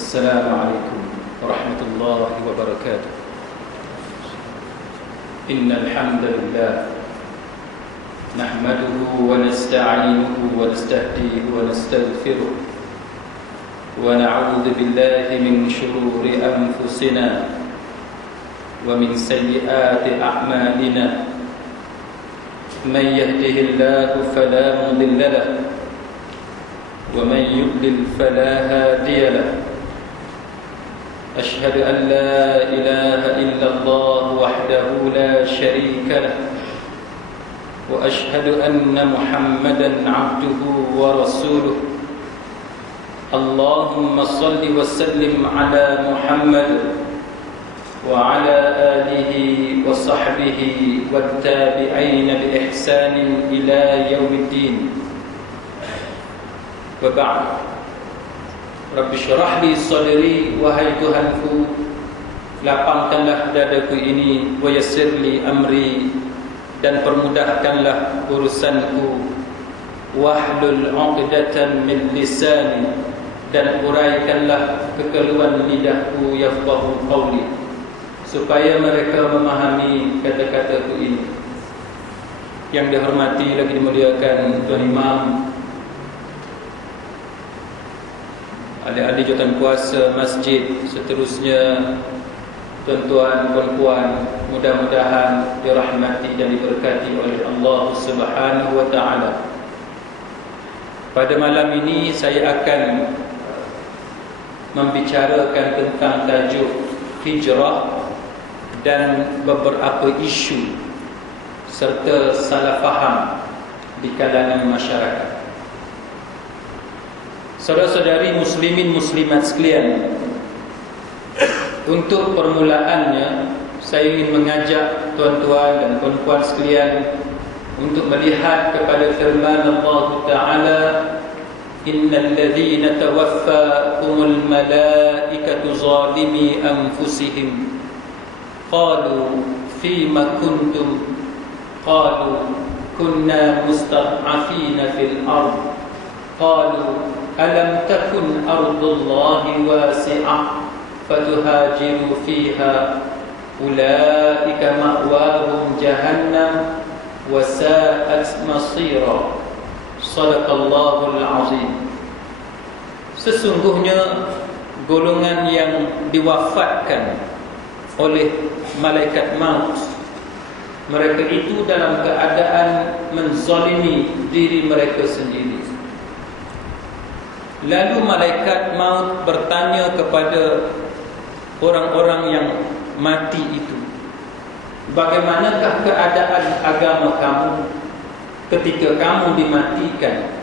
السلام عليكم ورحمة الله وبركاته. إن الحمد لله نحمده ونستعينه ونستهديه ونستغفره ونعوذ بالله من شرور أنفسنا ومن سيئات أعمالنا. من يهده الله فلا مضل له ومن يضلل فلا هادي له. أشهد أن لا إله إلا الله وحده لا شريك له وأشهد أن محمدا عبده ورسوله. اللهم صل وسلم على محمد وعلى آله وصحبه والتابعين بإحسان إلى يوم الدين. وبعد. Rabbi syarah li sadri, wahai Tuhanku, lapangkanlah dadaku ini, wa yassir li amri, dan permudahkanlah urusanku, wahlul 'uqdatan min lisani, dan uraikanlah kekeluhan lidahku, yafqahu qawli, supaya mereka memahami kata-kataku ini. Yang dihormati lagi dimuliakan Tuan Imam, adik-adik jawatan kuasa masjid, seterusnya tuan-tuan, puan-puan, mudah-mudahan dirahmati dan diberkati oleh Allah Subhanahu wa taala. Pada malam ini saya akan membicarakan tentang tajuk hijrah dan beberapa isu serta salah faham di kalangan masyarakat. Saudara-saudari muslimin muslimat sekalian, untuk permulaannya saya ingin mengajak tuan-tuan dan puan-puan sekalian untuk melihat kepada firman Allah Ta'ala, innal ladzina tawaffahumul malaikatu zalimi anfusihim qalu fima kuntum qalu kunna mustad'afina fil ard qalu alam takun ardullahi wasi'ah fatuhajiru fiha ulaika ma'wahum jahannam wa sa'at masira. Shadaqallahul azim. Sesungguhnya golongan yang diwafatkan oleh malaikat maut, mereka itu dalam keadaan menzalimi diri mereka sendiri. Lalu malaikat maut bertanya kepada orang-orang yang mati itu, bagaimanakah keadaan agama kamu ketika kamu dimatikan?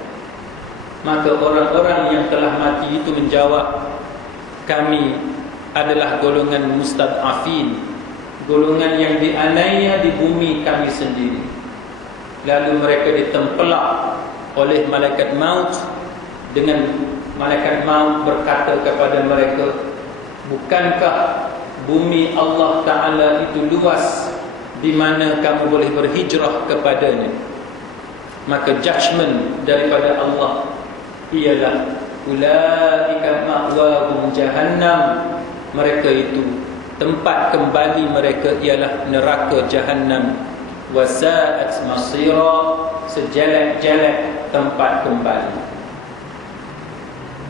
Maka orang-orang yang telah mati itu menjawab, kami adalah golongan mustad'afin, golongan yang dianiaya di bumi kami sendiri. Lalu mereka ditempelak oleh malaikat maut, dengan malaikat maut berkata kepada mereka, bukankah bumi Allah Ta'ala itu luas di mana kamu boleh berhijrah kepadanya? Maka judgment daripada Allah ialah ulaika ma'wahum jahannam, mereka itu tempat kembali mereka ialah neraka jahannam, wa sa'at masira, sejelek-jelek tempat kembali.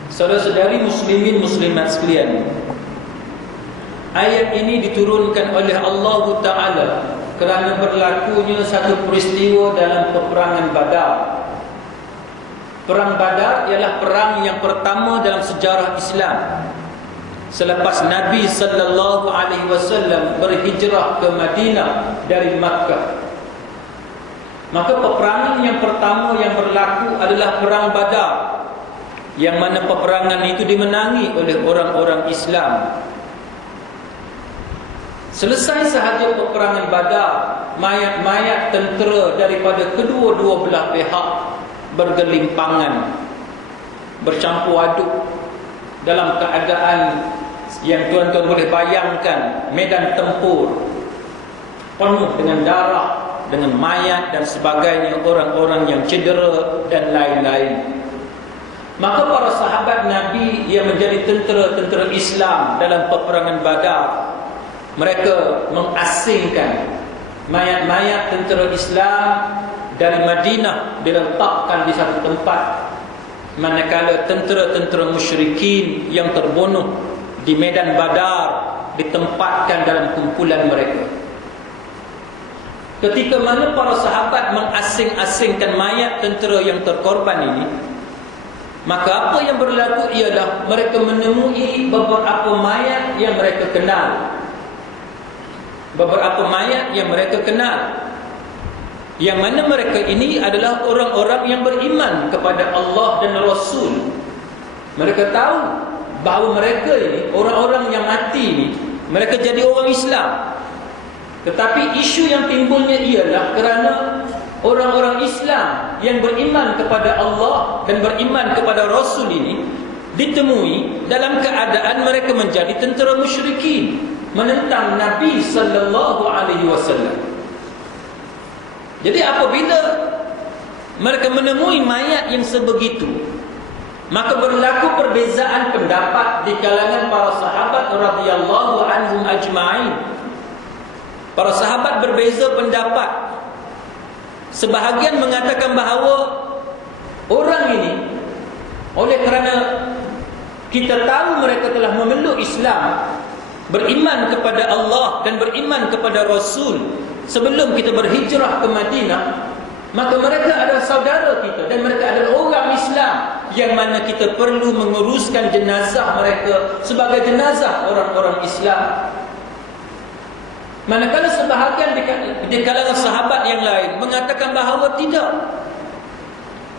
Saudara-saudari muslimin muslimat sekalian, ayat ini diturunkan oleh Allah Ta'ala kerana berlakunya satu peristiwa dalam peperangan Badar. Perang Badar ialah perang yang pertama dalam sejarah Islam selepas Nabi sallallahu alaihi wasallam berhijrah ke Madinah dari Makkah. Maka peperangan yang pertama yang berlaku adalah perang Badar, yang mana peperangan itu dimenangi oleh orang-orang Islam. Selesai sahaja peperangan Badar, mayat-mayat tentera daripada kedua-dua belah pihak bergelimpangan, bercampur aduk dalam keadaan yang tuan-tuan boleh bayangkan, medan tempur penuh dengan darah, dengan mayat dan sebagainya, orang-orang yang cedera dan lain-lain. Maka para sahabat Nabi yang menjadi tentera-tentera Islam dalam peperangan Badar, mereka mengasingkan mayat-mayat tentera Islam dari Madinah, diletakkan di satu tempat, manakala tentera-tentera musyrikin yang terbunuh di medan Badar ditempatkan dalam kumpulan mereka. Ketika mana para sahabat mengasing-asingkan mayat tentera yang terkorban ini, maka apa yang berlaku ialah mereka menemui beberapa mayat yang mereka kenal. Beberapa mayat yang mereka kenal, yang mana mereka ini adalah orang-orang yang beriman kepada Allah dan Rasul. Mereka tahu bahawa mereka ini, orang-orang yang mati ini, mereka jadi orang Islam. Tetapi isu yang timbulnya ialah kerana orang-orang Islam yang beriman kepada Allah dan beriman kepada Rasul ini ditemui dalam keadaan mereka menjadi tentera musyrikin, menentang Nabi sallallahu alaihi wasallam. Jadi apabila mereka menemui mayat yang sebegitu, maka berlaku perbezaan pendapat di kalangan para sahabat radhiyallahu anhum ajma'in. Para sahabat berbeza pendapat. Sebahagian mengatakan bahawa orang ini, oleh kerana kita tahu mereka telah memeluk Islam, beriman kepada Allah dan beriman kepada Rasul sebelum kita berhijrah ke Madinah, maka mereka adalah saudara kita dan mereka adalah orang Islam yang mana kita perlu menguruskan jenazah mereka sebagai jenazah orang-orang Islam. Manakala sebahagian di kalangan sahabat yang lain mengatakan bahawa tidak.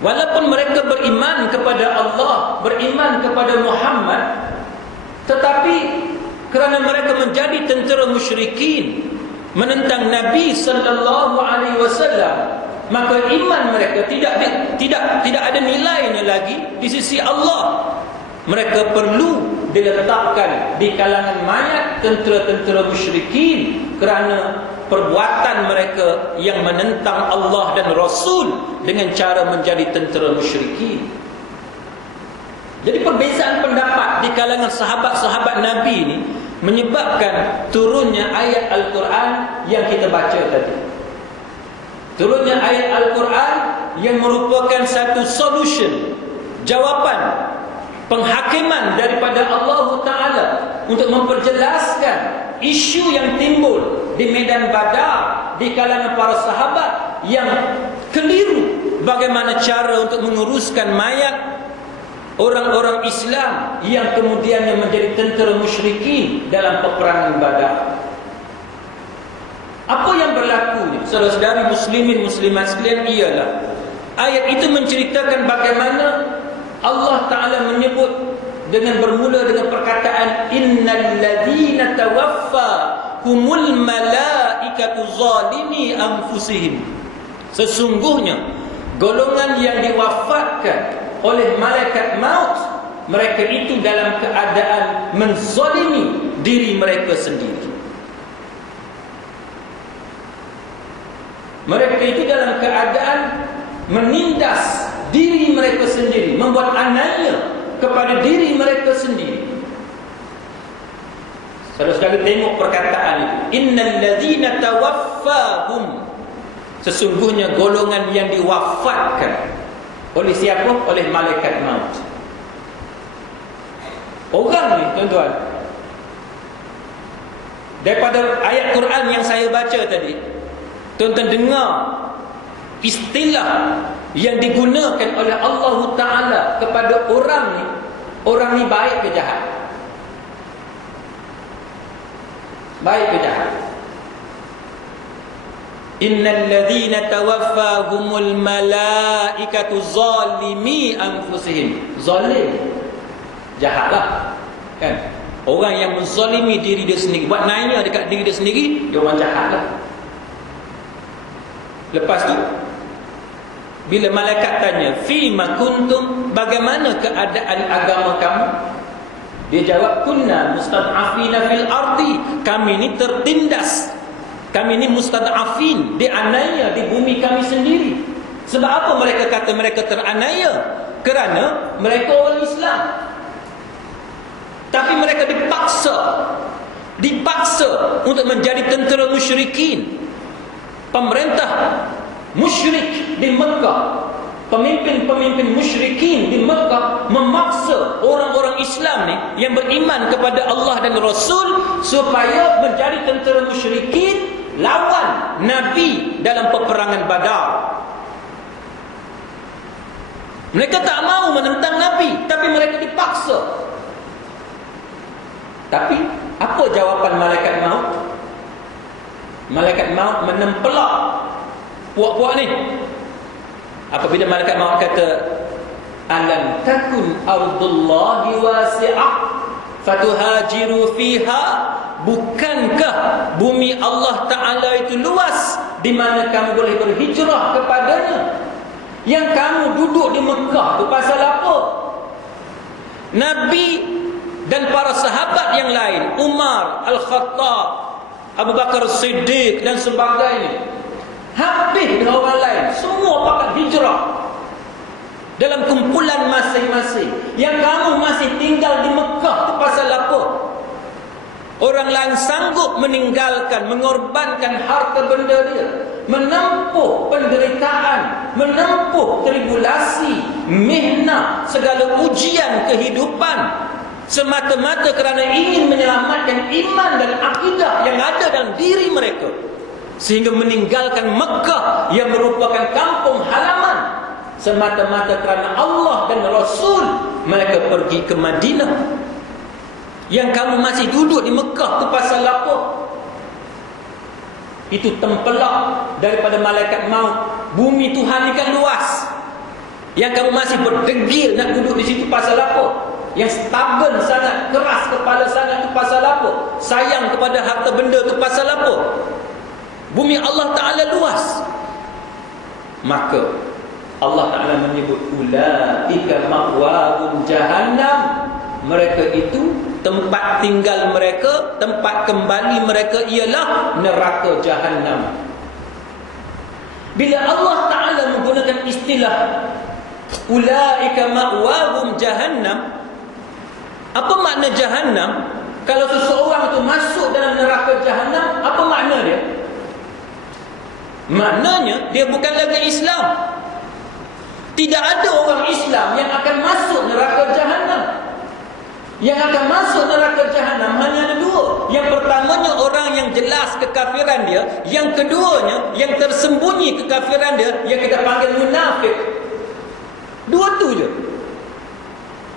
Walaupun mereka beriman kepada Allah, beriman kepada Muhammad, tetapi kerana mereka menjadi tentera musyrikin, menentang Nabi sallallahu alaihi wasallam, maka iman mereka tidak ada nilainya lagi di sisi Allah. Mereka perlu diletakkan di kalangan mayat tentera-tentera musyrikin kerana perbuatan mereka yang menentang Allah dan Rasul dengan cara menjadi tentera musyrikin. Jadi perbezaan pendapat di kalangan sahabat-sahabat Nabi ini menyebabkan turunnya ayat Al-Quran yang kita baca tadi. Turunnya ayat Al-Quran yang merupakan satu solution, jawapan, penghakiman daripada Allah Ta'ala untuk memperjelaskan isu yang timbul di medan Badar di kalangan para sahabat yang keliru bagaimana cara untuk menguruskan mayat orang-orang Islam yang kemudiannya menjadi tentera musyrikin dalam peperangan Badar. Apa yang berlaku, saudara-saudari muslimin muslimat sekalian, ialah ayat itu menceritakan bagaimana Allah Ta'ala menyebut dengan bermula dengan perkataan innal ladzina tawaffahumul malaikatu zalimi anfusihim. Sesungguhnya golongan yang diwafatkan oleh malaikat maut, mereka itu dalam keadaan menzalimi diri mereka sendiri. Mereka itu dalam keadaan menindas diri mereka sendiri, membuat aniaya kepada diri mereka sendiri. Saudara-saudara tengok perkataan itu, innal ladzina tawaffahum, sesungguhnya golongan yang diwafatkan oleh siapa? Oleh malaikat maut. Orang ni tuan-tuan, daripada ayat Quran yang saya baca tadi, tuan-tuan dengar istilah yang digunakan oleh Allah Ta'ala kepada orang ni baik ke jahat? Baik ke jahat? Innal ladzina tawaffahumul malaikatu zalimi anfusihim. Zalim, jahatlah, kan? Orang yang menzalimi diri dia sendiri, buat naya dekat diri dia sendiri, dia orang jahatlah. Lepas tu bila malaikat tanya, fima kuntum, bagaimana keadaan agama kamu? Dia jawab, kunna mustad'afina fil ardi, kami ni tertindas, kami ni mustad'afin, dianiaya di bumi kami sendiri. Sebab apa mereka kata mereka teraniaya? Kerana mereka orang Islam. Tapi mereka dipaksa untuk menjadi tentera musyrikin. Pemerintah musyrik di Mekah, pemimpin-pemimpin musyrikin di Mekah memaksa orang-orang Islam ni yang beriman kepada Allah dan Rasul supaya menjadi tentera musyrikin lawan Nabi dalam peperangan Badar. Mereka tak mau menentang Nabi, tapi mereka dipaksa. Tapi apa jawapan malaikat maut? Malaikat maut menempelak puak-puak ni. Apabila malaikat maut kata, alam takun ardullahi wasi'ah fatuhajiru fiha, bukankah bumi Allah Ta'ala itu luas di mana kamu boleh berhijrah kepadanya? Yang kamu duduk di Mekah tu pasal apa? Nabi dan para sahabat yang lain, Umar, Al-Khattab, Abu Bakar Siddiq dan sebagainya, habis dengan orang lain, semua pakat hijrah dalam kumpulan masing-masing. Yang kamu masih tinggal di Mekah tu pasal apa? Orang lain sanggup meninggalkan, mengorbankan harta benda dia, menempuh penderitaan, menempuh tribulasi, mihnah, segala ujian kehidupan, semata-mata kerana ingin menyelamatkan iman dan akidah yang ada dalam diri mereka, sehingga meninggalkan Mekah yang merupakan kampung halaman semata-mata kerana Allah dan Rasul. Mereka pergi ke Madinah. Yang kamu masih duduk di Mekah tu pasal apa? Itu tempelak daripada malaikat maut. Bumi Tuhan ni kan luas. Yang kamu masih berdegil nak duduk di situ pasal apa? Yang stubborn sangat, keras kepala sangat tu pasal apa? Sayang kepada harta benda tu pasal apa? Bumi Allah Ta'ala luas. Maka Allah Ta'ala menyebut ulaika ma'wahum jahannam. Mereka itu tempat tinggal mereka, tempat kembali mereka ialah neraka jahannam. Bila Allah Ta'ala menggunakan istilah ulaika ma'wahum jahannam, apa makna jahannam? Kalau seseorang itu masuk dalam neraka jahannam, apa makna dia? Maknanya dia bukan lagi Islam. Tidak ada orang Islam yang akan masuk neraka jahannam. Yang akan masuk neraka jahannam hanya ada dua. Yang pertamanya orang yang jelas kekafiran dia. Yang keduanya yang tersembunyi kekafiran dia, yang kita panggil munafik. Dua tu je.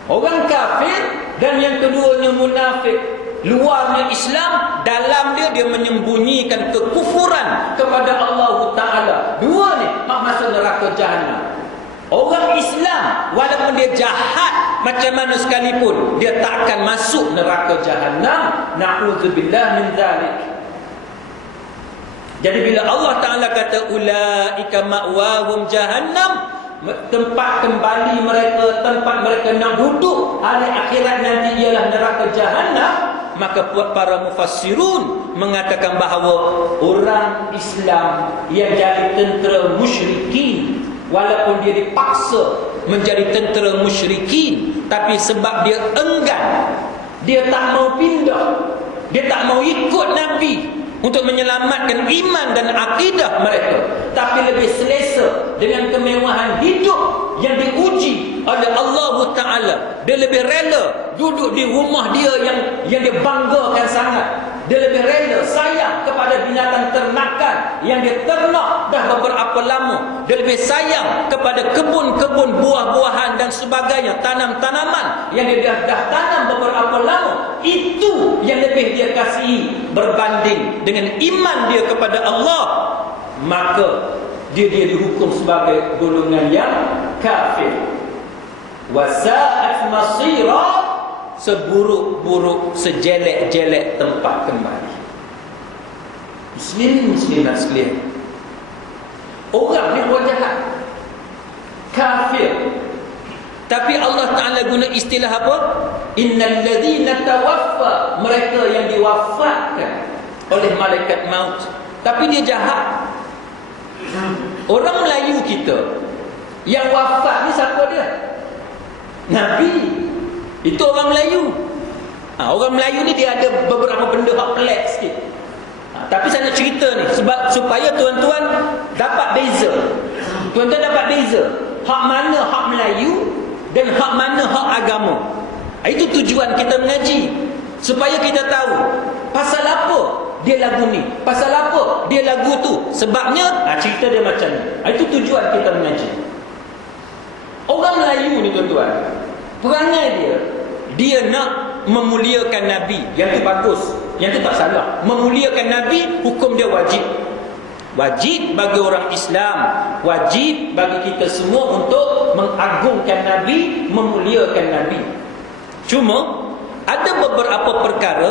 Orang kafir dan yang keduanya munafik. Luarnya Islam, dalam dia menyembunyikan kekufuran kepada Allah Ta'ala. Dua ni masuk neraka jahannam. Orang Islam walaupun dia jahat macam mana sekalipun, dia tak akan masuk neraka jahannam. Na'udzubillah min zalik. Jadi bila Allah Ta'ala kata ulaika ma'wahum jahannam, tempat kembali mereka, tempat mereka nak duduk hari akhirat nanti ialah neraka jahannam, maka para mufassirun mengatakan bahawa orang Islam yang jadi tentera musyrikin, walaupun dia dipaksa menjadi tentera musyrikin, tapi sebab dia enggan, dia tak mau pindah, dia tak mau ikut Nabi untuk menyelamatkan iman dan akidah mereka, tapi lebih selesa dengan kemewahan hidup yang diuji oleh Allah Ta'ala. Dia lebih rela duduk di rumah dia yang dia banggakan sangat. Dia lebih rela sayang kepada binatang ternakan yang dia ternak dah beberapa lama. Dia lebih sayang kepada kebun-kebun buah-buahan dan sebagainya, tanam-tanaman yang dia dah tanam beberapa lama. Itu yang lebih dia kasihi berbanding dengan iman dia kepada Allah. Maka dia dihukum sebagai golongan yang kafir. Wasa'at masira, seburuk-buruk, sejelek-jelek tempat kembali. Muslimat sekalian, orang ni buat jahat, kafir, tapi Allah Ta'ala guna istilah apa? Innal ladzina tawaffa, mereka yang diwafatkan oleh malaikat maut, tapi dia jahat. Orang Melayu kita yang wafat ni siapa dia? Nabi. Itu orang Melayu. Orang Melayu ni dia ada beberapa benda hak pelik sikit. Tapi saya nak cerita ni sebab supaya tuan-tuan dapat beza. Tuan-tuan dapat beza hak mana hak Melayu dan hak mana hak agama. Itu tujuan kita mengaji, supaya kita tahu pasal apa dia lagu ni, pasal apa dia lagu tu, sebabnya cerita dia macam ni. Itu tujuan kita mengaji. Orang Melayu ni tuan-tuan, perangai dia nak memuliakan Nabi. Yang tu bagus, yang tu tak salah. Memuliakan Nabi, hukum dia wajib. Wajib bagi orang Islam, wajib bagi kita semua untuk mengagungkan Nabi, memuliakan Nabi. Cuma ada beberapa perkara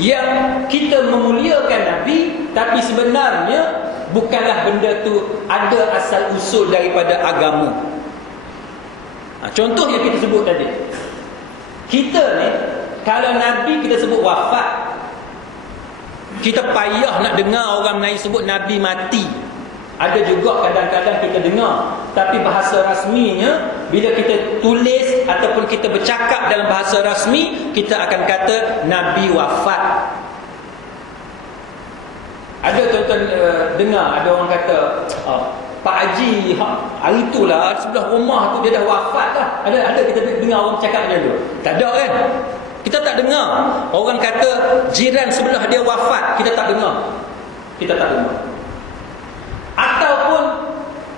yang kita memuliakan Nabi, tapi sebenarnya bukanlah benda tu ada asal usul daripada agama. Contoh yang kita sebut tadi, kita ni kalau Nabi kita sebut wafat, kita payah nak dengar orang lain sebut Nabi mati. Ada juga kadang-kadang kita dengar, tapi bahasa rasminya bila kita tulis ataupun kita bercakap dalam bahasa rasmi, kita akan kata Nabi wafat. Ada tuan-tuan dengar ada orang kata Pak Haji hari itulah sebelah rumah tu dia dah wafat dah. Ada kita dengar orang cakap macam tu? Tak ada kan? Kita tak dengar orang kata jiran sebelah dia wafat. Kita tak dengar. Kita tak dengar. Ataupun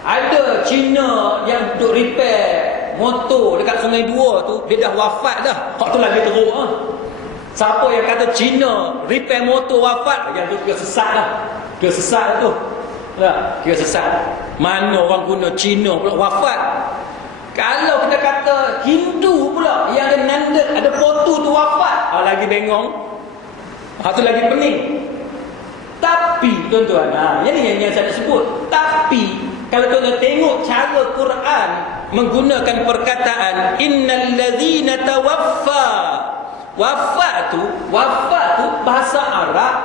ada Cina yang duk repair motor dekat Sungai Dua tu, dia dah wafat dah. Hak tu lagi teruk ah. Siapa yang kata Cina repair motor wafat, yang tu kira sesat dah. Kira sesat tu. Tak, kira sesat. Mana orang guna Cina pula wafat? Kalau kita kata Hindu pula yang ada nanda, ada foto tu wafat, lagi bengong. Tu lagi pening. Tapi tuan-tuan, yang saya nak sebut. Tapi kalau tuan-tuan tengok cara Quran menggunakan perkataan innal ladzina tawaffa. Wafat tu bahasa Arab.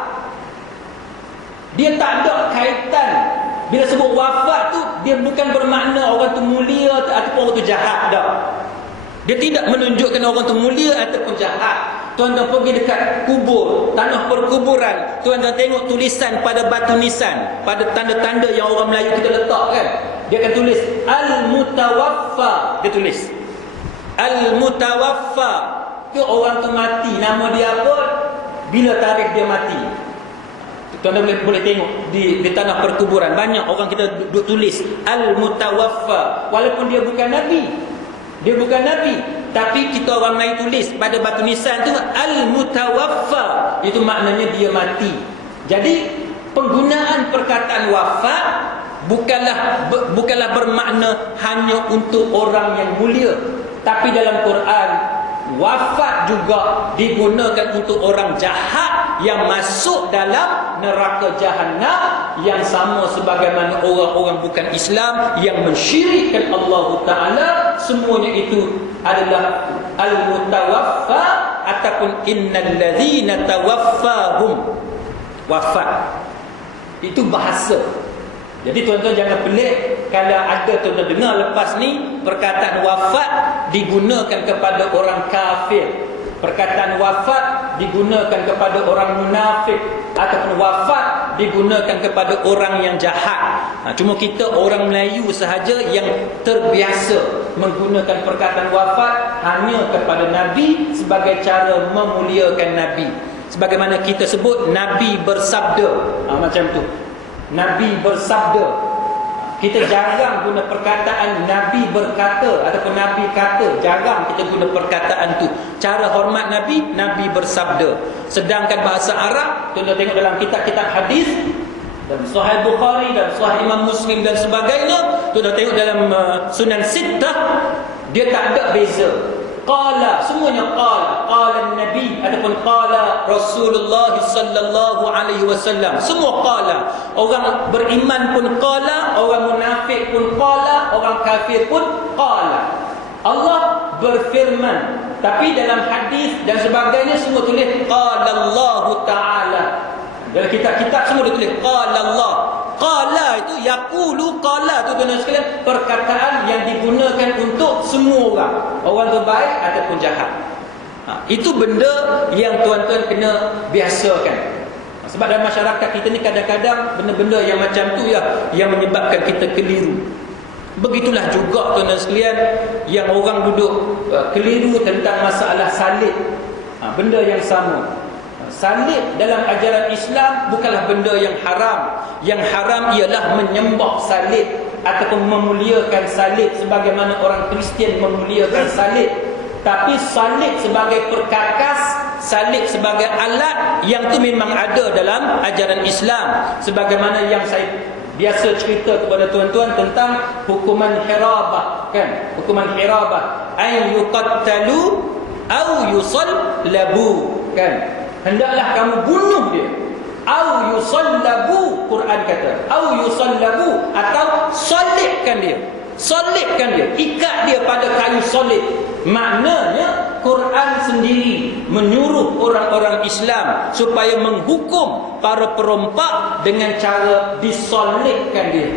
Dia tak ada kaitan. Bila sebut wafat tu, dia bukan bermakna orang tu mulia ataupun orang tu jahat dah. Dia tidak menunjukkan orang tu mulia ataupun jahat. Tuan-tuan pergi dekat kubur, tanah perkuburan, tuan-tuan tengok tulisan pada batu nisan, pada tanda-tanda yang orang Melayu kita letak kan. Dia akan tulis Al-Mutawaffa. Dia tulis Al-Mutawaffa. Itu orang tu mati. Nama dia apa? Bila tarikh dia mati. Tuan-tuan boleh tengok di tanah perkuburan. Banyak orang kita duduk tulis Al-Mutawaffa. Walaupun dia bukan Nabi. Dia bukan Nabi. Tapi kita orang lain tulis pada batu nisan tu Al-Mutawaffa. Itu maknanya dia mati. Jadi penggunaan perkataan wafat bukanlah bermakna hanya untuk orang yang mulia. Tapi dalam Quran, wafat juga digunakan untuk orang jahat yang masuk dalam neraka Jahannam, yang sama sebagaimana orang-orang bukan Islam yang mensyirikkan Allah Ta'ala. Semuanya itu adalah al-mutawaffa ataupun innal ladzina tawaffahum. Wafat itu bahasa. Jadi tuan-tuan jangan pelik kalau ada tuan-tuan dengar lepas ni perkataan wafat digunakan kepada orang kafir, perkataan wafat digunakan kepada orang munafik, ataupun wafat digunakan kepada orang yang jahat. Cuma kita orang Melayu sahaja yang terbiasa menggunakan perkataan wafat hanya kepada Nabi sebagai cara memuliakan Nabi. Sebagaimana kita sebut Nabi bersabda, macam tu. Nabi bersabda. Kita jarang guna perkataan Nabi berkata ataupun Nabi kata. Jarang kita guna perkataan tu. Cara hormat Nabi, Nabi bersabda. Sedangkan bahasa Arab, tuan-tuan tengok dalam kitab-kitab hadis, dalam Sahih Bukhari dan Sahih Imam Muslim dan sebagainya, tuan-tuan tengok dalam Sunan Sittah, dia tak ada beza. Qala, semuanya qala Nabi ataupun qala Rasulullah sallallahu alaihi wasallam. Semua qala. Orang beriman pun qala, orang munafik pun qala, orang kafir pun qala. Allah berfirman, tapi dalam hadis dan sebagainya semua tulis qala Allah Ta'ala. Dalam kitab-kitab semua ditulis qala Allah. Qala itu yaqulu, qala tu tuan-tuan sekalian, perkataan yang digunakan untuk semua orang. Orang tu baik ataupun jahat. Itu benda yang tuan-tuan kena biasakan. Sebab dalam masyarakat kita ni kadang-kadang benda-benda yang macam tu yang menyebabkan kita keliru. Begitulah juga tuan-tuan sekalian, yang orang duduk keliru tentang masalah salib. Benda yang sama. Salib dalam ajaran Islam bukanlah benda yang haram. Yang haram ialah menyembah salib ataupun memuliakan salib sebagaimana orang Kristian memuliakan salib. Tapi salib sebagai perkakas, salib sebagai alat, yang tu memang ada dalam ajaran Islam. Sebagaimana yang saya biasa cerita kepada tuan-tuan tentang hukuman hirabah, kan? Hukuman hirabah, ay yuqattalu au yusallabu, kan? Hendaklah kamu bunuh dia, au yusallabu, Quran kata, au yusallabu, atau salibkan dia. Salibkan dia, ikat dia pada kayu salib. Maknanya Quran sendiri menyuruh orang-orang Islam supaya menghukum para perompak dengan cara disalibkan dia.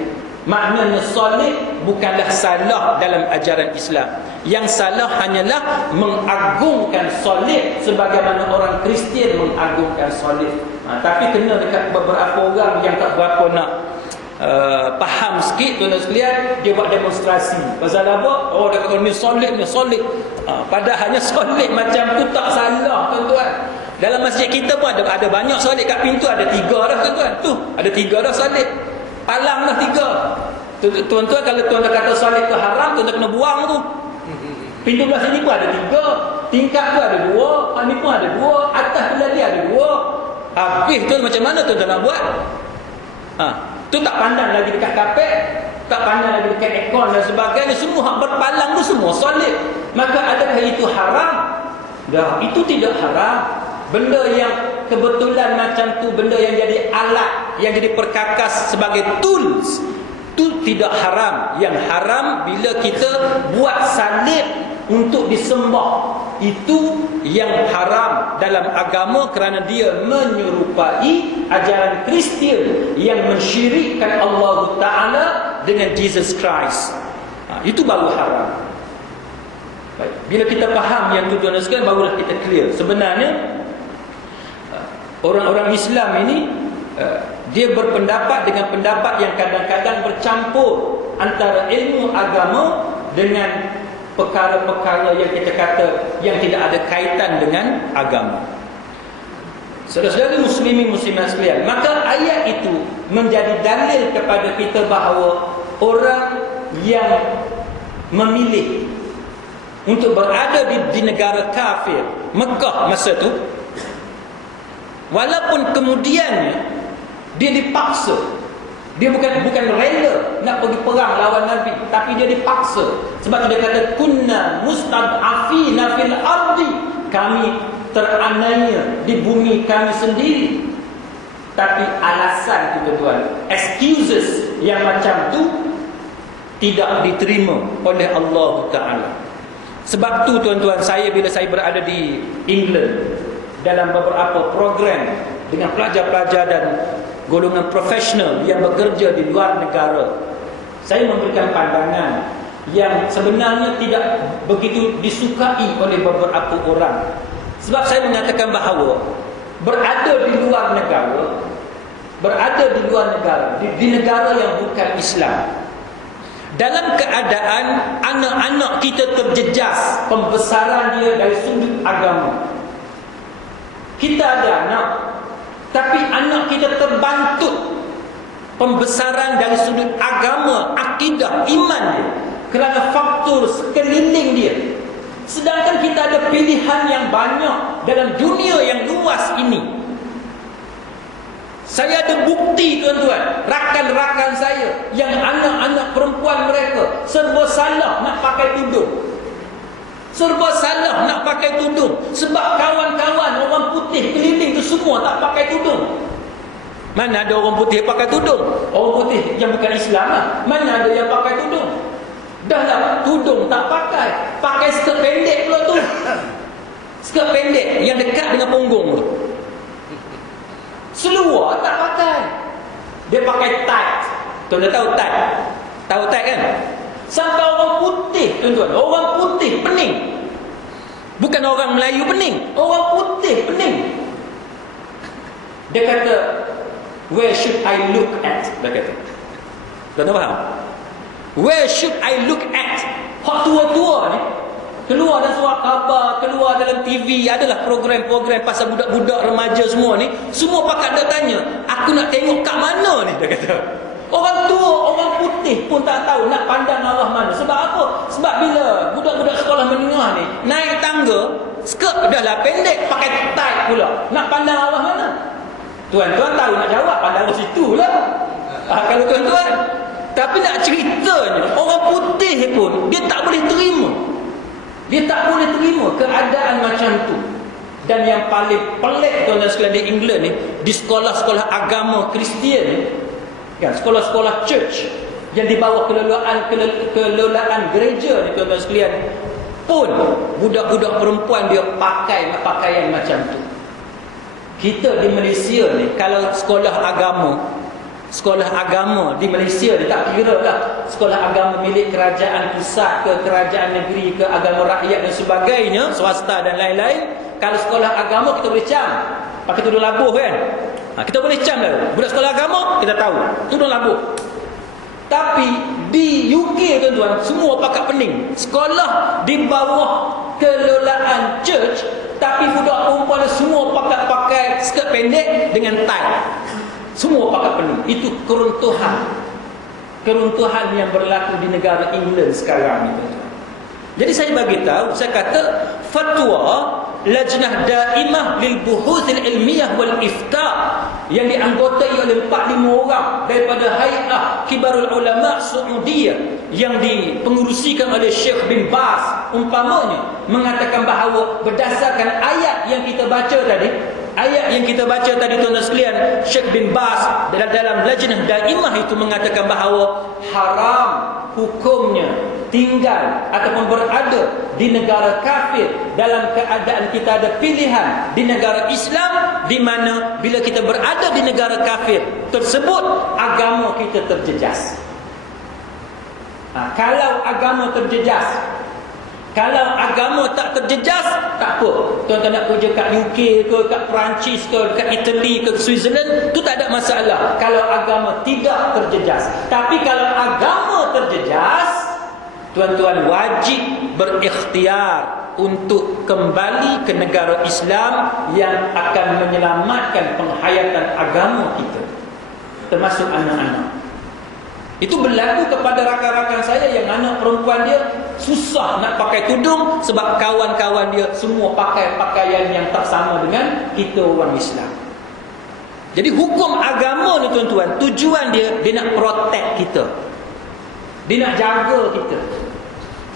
Maknanya salib bukanlah salah dalam ajaran Islam. Yang salah hanyalah mengagungkan salib sebagaimana orang Kristian mengagungkan salib. Tapi kena dekat beberapa orang yang tak berapa nak faham sikit tuan-tuan sekalian, dia buat demonstrasi. Pasal apa? Oh, dia kata ni solid. Padahalnya solid macam tu tak salah tuan-tuan. Dalam masjid kita pun ada banyak solid kat pintu, ada 3 dah tuan-tuan. Tu, ada 3 dah solid. Palang dah 3. Tuan-tuan kalau tuan-tuan kata solid tu haram, tuan-tuan kena buang tu. Pintu belah sini pun ada 3, tingkat tu ada 2, ni pun ada 2, atas tu lagi ada 2. Habis tu macam mana tuan-tuan nak buat? Tu tak pandang lagi dekat kapet, tak pandang lagi dekat ekor dan sebagainya. Semua hak berpalang tu semua solid. Maka adakah itu haram? Dah, itu tidak haram. Benda yang kebetulan macam tu, benda yang jadi alat, yang jadi perkakas sebagai tools, tu tidak haram. Yang haram bila kita buat salib untuk disembah. Itu yang haram dalam agama kerana dia menyerupai ajaran Kristian yang mensyirikkan Allah Ta'ala dengan Jesus Christ. Itu baru haram. Baik. Bila kita faham yang tuan-tuan sekalian, barulah kita clear. Sebenarnya orang-orang Islam ini dia berpendapat dengan pendapat yang kadang-kadang bercampur antara ilmu agama dengan perkara-perkara yang kita kata yang tidak ada kaitan dengan agama. Saudara-saudara muslimin muslimat sekalian, maka ayat itu menjadi dalil kepada kita bahawa orang yang memilih untuk berada di negara kafir Mekah masa tu, walaupun kemudiannya dia dipaksa, dia bukan rela nak pergi perang lawan Nabi, tapi dia dipaksa. Sebab dia kata kunna mustad'afina fil ardi, kami teraniaya di bumi kami sendiri. Tapi alasan itu tuan, excuses yang macam tu tidak diterima oleh Allah Ta'ala. Sebab tu tuan-tuan, bila saya berada di England dalam beberapa program dengan pelajar-pelajar dan golongan profesional yang bekerja di luar negara, saya memberikan pandangan yang sebenarnya tidak begitu disukai oleh beberapa orang. Sebab saya mengatakan bahawa berada di luar negara, di negara yang bukan Islam, dalam keadaan anak-anak kita terjejas pembesaran dia dari sudut agama. Kita ada anak, tapi anak kita terbantut pembesaran dari sudut agama, akidah, iman dia, kerana faktor sekeliling dia. Sedangkan kita ada pilihan yang banyak dalam dunia yang luas ini. Saya ada bukti tuan-tuan, rakan-rakan saya yang anak-anak perempuan mereka serba salah nak pakai tudung. Serba salah nak pakai tudung. Sebab kawan-kawan orang putih keliling tu semua tak pakai tudung. Mana ada orang putih pakai tudung? Orang putih yang bukan Islam lah. Mana ada yang pakai tudung? Dah lah tudung tak pakai, pakai skirt pendek pula tu. Skirt pendek yang dekat dengan punggung tu. Seluar tak pakai. Dia pakai tights. Tuan-tuan tahu tie? Tahu tie kan? Sampai orang putih, tuan-tuan, orang putih pening. Bukan orang Melayu pening, orang putih pening. Dia kata, where should I look at? Dia kata. Tuan-tuan faham? Where should I look at? Hak tua-tua ni keluar dalam surat khabar, keluar dalam TV, adalah program-program pasal budak-budak remaja semua ni. Semua pakat dia tanya, aku nak tengok kat mana ni? Dia kata. Orang tua, orang putih pun tak tahu nak pandang arah mana. Sebab apa? Sebab bila budak-budak sekolah menengah ni naik tangga, skirt dah lah pendek, pakai tight pula. Nak pandang arah mana? Tuan-tuan tahu nak jawab, pandang arah situ lah. Kalau tuan-tuan. Tapi nak ceritanya, orang putih pun dia tak boleh terima. Dia tak boleh terima keadaan macam tu. Dan yang paling pelik tuan-tuan sekalian di England ni, di sekolah-sekolah agama Kristian ni, kan, sekolah-sekolah church yang di bawah kelolaan gereja ni tuan-tuan sekalian, pun budak-budak perempuan dia pakai pakaian macam tu. Kita di Malaysia ni, kalau sekolah agama di Malaysia ni, tak kira lah sekolah agama milik kerajaan pusat ke kerajaan negeri ke agama rakyat dan sebagainya, swasta dan lain-lain. Kalau sekolah agama kita boleh cam, pakai tudung labuh kan. Kita boleh cam lah. Budak sekolah agama kita tahu tudung labuh. Tapi di UK tuan-tuan, semua pakat pening. Sekolah di bawah kelolaan church, tapi budak perempuan semua pakai skirt pendek dengan tie. Semua pakat pening. Itu keruntuhan yang berlaku di negara England sekarang ni. Jadi saya bagi tahu, saya kata fatwa Lajnah Daimah lil Buhuthil Ilmiyah wal Ifta yang dianggotai oleh 4-5 orang daripada Hay'ah Kibarul Ulama Saudiyah yang dipengurusikan oleh Syekh bin Baz umpamanya, mengatakan bahawa berdasarkan ayat yang kita baca tadi, tuan-tuan sekalian, Syekh bin Baz dalam Lajnah Daimah itu mengatakan bahawa haram hukumnya tinggal ataupun berada di negara kafir dalam keadaan kita ada pilihan di negara Islam, di mana bila kita berada di negara kafir tersebut agama kita terjejas. Kalau agama terjejas, kalau agama tak terjejas, tak apa. Tuan-tuan nak kerja kat UK ke, kat Perancis ke, kat Italy ke, Switzerland, tu tak ada masalah kalau agama tidak terjejas. Tapi kalau agama terjejas, tuan-tuan wajib berikhtiar untuk kembali ke negara Islam yang akan menyelamatkan penghayatan agama kita, termasuk anak-anak. Itu berlaku kepada rakan-rakan saya yang anak perempuan dia susah nak pakai tudung sebab kawan-kawan dia semua pakai pakaian yang tak sama dengan kita orang Islam. Jadi hukum agama ni tuan-tuan, tujuan dia nak protect kita. Dia nak jaga kita.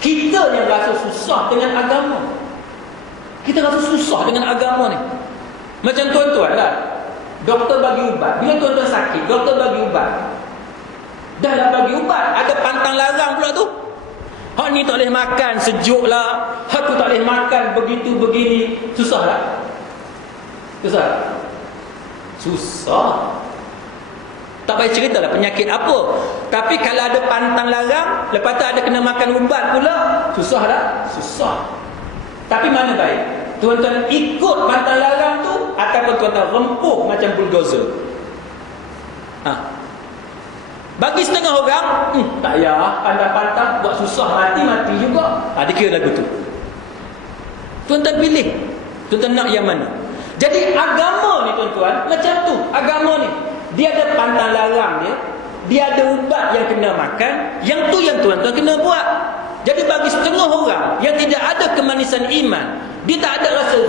Kita yang rasa susah dengan agama. Kita rasa susah dengan agama ni. Macam tuan-tuan lah, doktor bagi ubat. Bila tuan-tuan sakit, doktor bagi ubat. Dah lah bagi ubat, ada pantang larang pula tu. Hak ni tak boleh makan, sejuk lah. Hak tu tak boleh makan, begitu begini. Susah tak? Susah? Susah. Tak payah cerita lah penyakit apa. Tapi kalau ada pantang larang, lepas tu ada kena makan ubat pula, susah tak? Susah. Tapi mana baik? Tuan-tuan ikut pantang larang tu, ataupun tuan-tuan rempuh macam bulldozer? Bagi setengah orang, tak payah pandang-pandang, buat susah, mati-mati juga. Dikira lagu tu. Tuan-tuan pilih. Tuan-tuan nak yang mana? Jadi agama ni tuan-tuan, macam tu. Agama ni, dia ada pantang larang dia. Dia ada ubat yang kena makan. Yang tu yang tuan-tuan kena buat. Jadi bagi setengah orang yang tidak ada kemanisan iman, dia tak ada rasa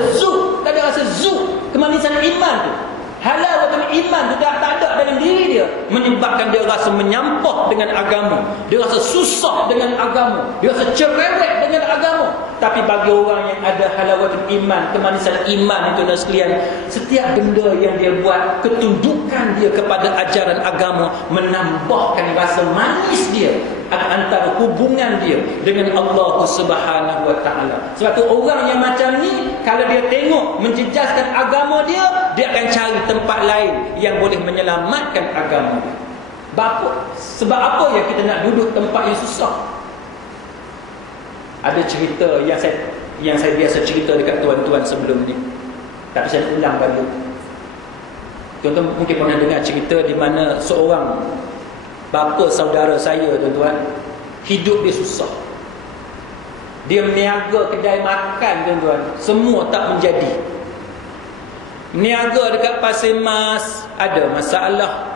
zuk, kemanisan iman tu. Halawatul iman tu tak ada dalam diri dia, menyebabkan dia rasa menyampah dengan agama, dia rasa susah dengan agama, dia rasa cerewet dengan agama. Tapi bagi orang yang ada halawatul iman, kemanisan iman itu dan sekalian, setiap benda yang dia buat, ketundukan dia kepada ajaran agama menambahkan rasa manis dia antara hubungan dia dengan Allah Subhanahu wa taala. Sebab tu orang yang macam ni, kalau dia tengok menjejaskan agama dia, dia akan cari tempat lain yang boleh menyelamatkan agama dia. Sebab apa yang kita nak duduk tempat yang susah? Ada cerita yang saya biasa cerita dekat tuan-tuan sebelum ni, tapi saya ulang balik. Tuan-tuan mungkin pernah dengar cerita di mana seorang bapa saudara saya, tuan-tuan, hidup dia susah. Dia meniaga kedai makan, tuan-tuan, semua tak menjadi. Meniaga dekat Pasir Mas, ada masalah.